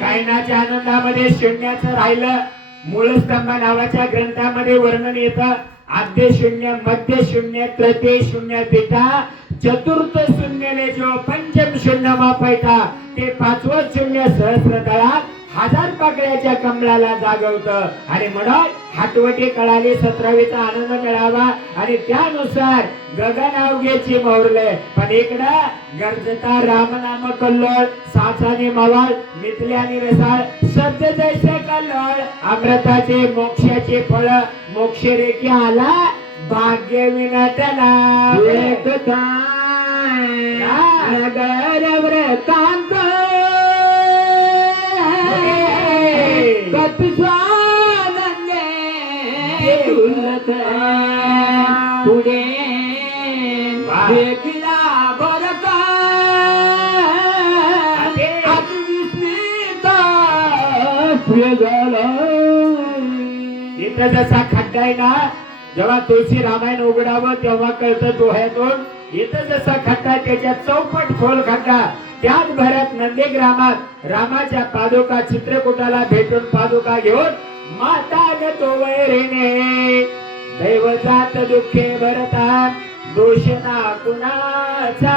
गायनाच्या आनंदामध्ये शून्याचं राहिलं. मूळस्तंभ नावाच्या ग्रंथामध्ये वर्णन येतं. आद्य शून्य, मध्य शून्य, तृतीय शून्य पिता, चतुर्थ शून्यले जो पंचम शून्य मा पैठा, ते पाचवं शून्य सहस्र तळात हजार पाकळ्याच्या कमळाला जागवत. आणि म्हणून हातवटी कळाली 17वीचा आनंद मिळावा आणि त्यानुसार गगन अवघेची मोहरले. पण इकडं गरजता रामनाम कल्लोळ, साचाने मवाळ, मिथल्याने रसाळ, शब्द जैसे कल्लोळ, अमृताचे मोक्षाचे फळ, मोक्ष रेखी आला भाग्य विनटला. एकता नगर व्रतांत कपिस्वानंदे उन्नत पुढे देखिला बरका अतिविस्मित झाला. इथं जसा खड्डा आहे ना, जेव्हा तुळशी रामायण उघडावं तेव्हा कळतं डोळ्यातून. इथं जसा खड्डा त्याच्या चौपट खोल खड्डा. त्याच भरात नंदीग्रामात रामाच्या पादुका चित्रकूटाला भेटून पादुका घेऊन माता गतो वैरेने, दैव जात दुःखे भरता, दोष ना कुणाचा,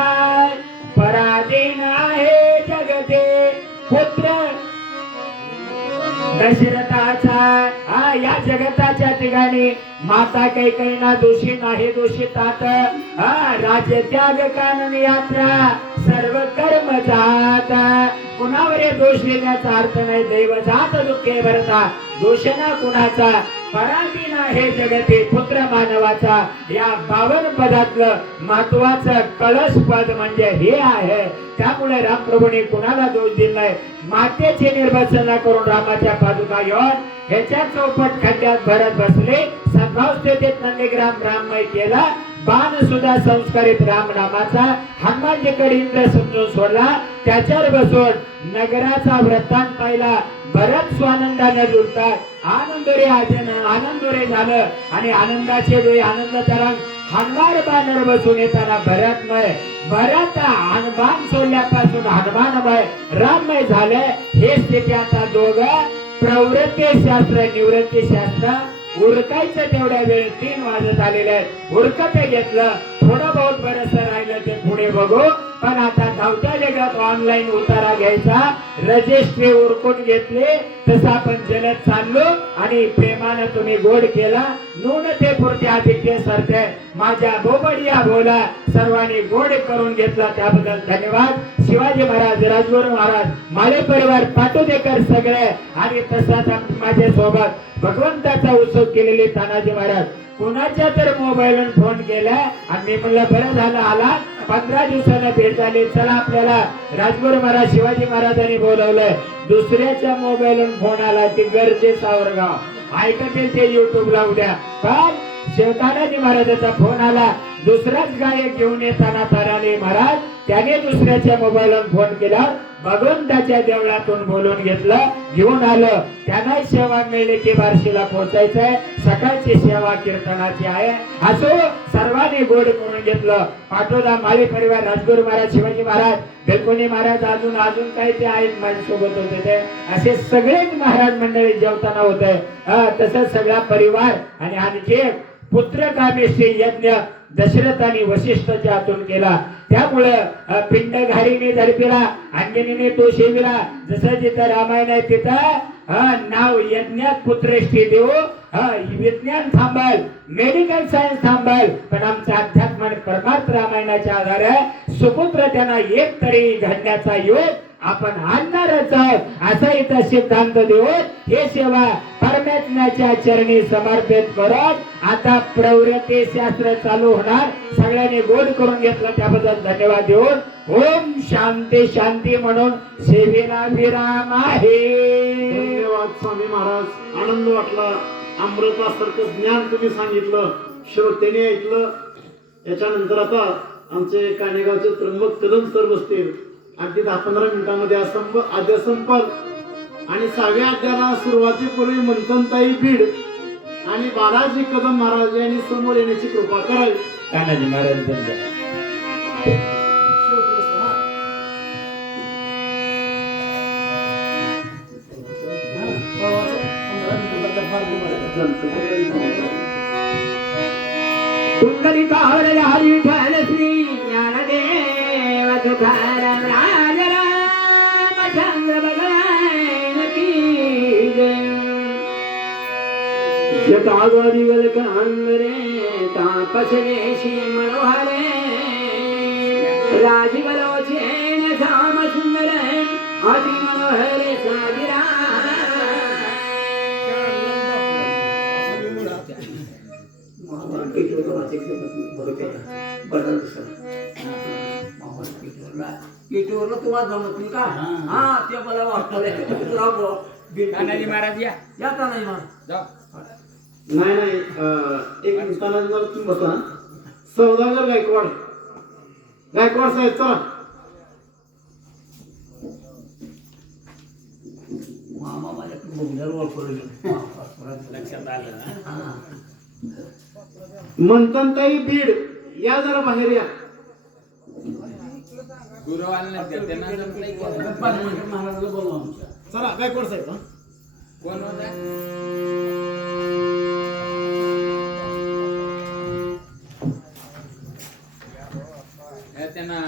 पराधीन आहे जगते पुत्र दशरथाचा. या जगताच्या ठिकाणी माता कैकेयीना दोषी नाही, दोषी तात. राज्य त्याग कानन यात्रा सर्व कर्म जात. कुणावर दोष देण्याचा अर्थ नाही. दैव जात दुःखे भरता, दोष ना कुणाचा, पराधीन आहे जगते पुत्र मानवाचा. या 52 पदातलं महत्वाचं कळस पद म्हणजे हे आहे. त्यामुळे रामप्रभूने कुणाला दोष दिलाय? मातेचे निर्वचन करून रामाच्या पादुका घेऊन ह्याच्या चौपट खड्ड्यात भरत बसले. सद्भाव स्थितीत नंदीग्राम राममय केला. बाण सुद्धा संस्कारित राम नामाचा हनुमानजीकडे इंद्र समजून सोडला. त्याच्यावर बसून नगराचा वृत्तांत पाहिला. भरत स्वानंदाने जुळतात. आनंदोरे आनंदोरे झालं आणि आनंदाचे डोळे आनंद तरंग. हनुमान बाणर बसून येताना भरत बाण सोडल्यापासून हनुमानमय राममय झाले. हे स्थिती आता दोघं प्रवृत्ती शास्त्र निवृत्ती शास्त्र उरकायचं तेवढ्या वेळ 3 वाजत आलेले आहेत. उरकत घेतलं. थोडं बहुत बरस राहिलं ते पुढे बघू. पण आता धावत्या जगात ऑनलाईन उतारा घ्यायचा. रजिस्ट्री उरकून घेतले. तसं आपण जलद चाललो आणि प्रेमानं तुम्ही गोड केला. नून ते पुरते आदित्य सरते माझ्या बोबडिया बोला सर्वांनी गोड करून घेतला. त्याबद्दल धन्यवाद. शिवाजी महाराज, राजगुरू महाराज, माळे परिवार, पाटोदेकर सगळे आणि तसाच माझ्या सोबत भगवंताचा उत्सव केलेले तानाजी महाराज. कोणाच्या तर मोबाईलवर फोन केला आणि मी म्हणलं बरं झालं आला. 15 दिवसानं भेट झाली. चला आपल्याला राजगुरू महाराज शिवाजी महाराजांनी बोलवलंय. दुसऱ्याच्या मोबाईलवरून फोन आला. ती गरजे सावरगाव ऐकतील ते युट्यूबला उद्या. पण शिवतानाजी महाराजाचा फोन आला. दुसराच गायक घेऊन येताना तानाजी महाराज त्याने दुसऱ्याच्या मोबाईलवर फोन केला. भगवंताच्या देवळातून बोलून घेतलं. घेऊन आलं. त्यांना सेवा मिळली की बार्शीला पोहोचायचंय. सकाळची सेवा कीर्तनाची आहे. असो सर्वांनी गोड करून घेतलं. पाटोदा, माळी परिवार, राजगुरू महाराज, शिवाजी महाराज, बेलकोणी महाराज, अजून काही ते आहेत माझ्यासोबत होते ते असे सगळेच महाराज मंडळी जेवताना होते. तसंच सगळा परिवार. आणि आणखी पुत्र कामेशी यज्ञ दशरथ आणि वशिष्ठाच्या हातून केला. त्यामुळं पिंड घारीने झडपिला अंजनीने तो शेविला. जसं जिथं रामायण आहे तिथं नाव यज्ञात पुत्रष्टी देऊ. विज्ञान थांबल, मेडिकल सायन्स थांबल, पण आमचं अध्यात्म आणि परमार्थ रामायणाच्या आधारे सुपुत्र त्यांना एक तरी घडण्याचा योग आपण आणणारच आहोत असा इथं सिद्धांत देऊन हे सेवा परमात्म्याच्या चरणी समर्पित करत आता प्रवृत्ती शास्त्र चालू होणार. सगळ्यांनी गोड करून घेतलं त्याबद्दल धन्यवाद देऊन ओम शांती शांती म्हणून सेवेला विराम आहे. धन्यवाद स्वामी महाराज. आनंद वाटला. अमृतासारखं ज्ञान तुम्ही सांगितलं, श्रोतेने ऐकलं. याच्यानंतर आता आमचे कानेगावचे त्र्यंबक कदम सर बसतील. अगदी 10-15 मिनिटांमध्ये अध्याय संपल आणि 6व्या अध्यायाला सुरुवातीपूर्वी मंथनताई बीड आणि बालाजी कदम महाराज यांनी समोर येण्याची कृपा करावी. कान्हाजी महाराज कुंडलिकावर हरी विठ्ठल श्री ज्ञानदेव तुकाराम राजरामचंद्र भगवान की जय. शतावरी वलकांबरे तापसवेशी मनोहरे राजीवलोचन श्याम सुंदर अति मनोहरे सागिरा. पेटीवरला तुम्हाला जमत नाही का? हा ते मला वाटतं महाराज या का नाही मग नाही नाही एक मिनिटांना तुम्ही बसा. सौदागर गायकवाड साहेब चला. मामा माझ्या बोगद्यावर ओळखलं लक्षात आलं. मंथनताई बीड या जरा बाहेर या. महाराजला बोलवा आमच्या. चला गायकवाड साहेब. त्यांना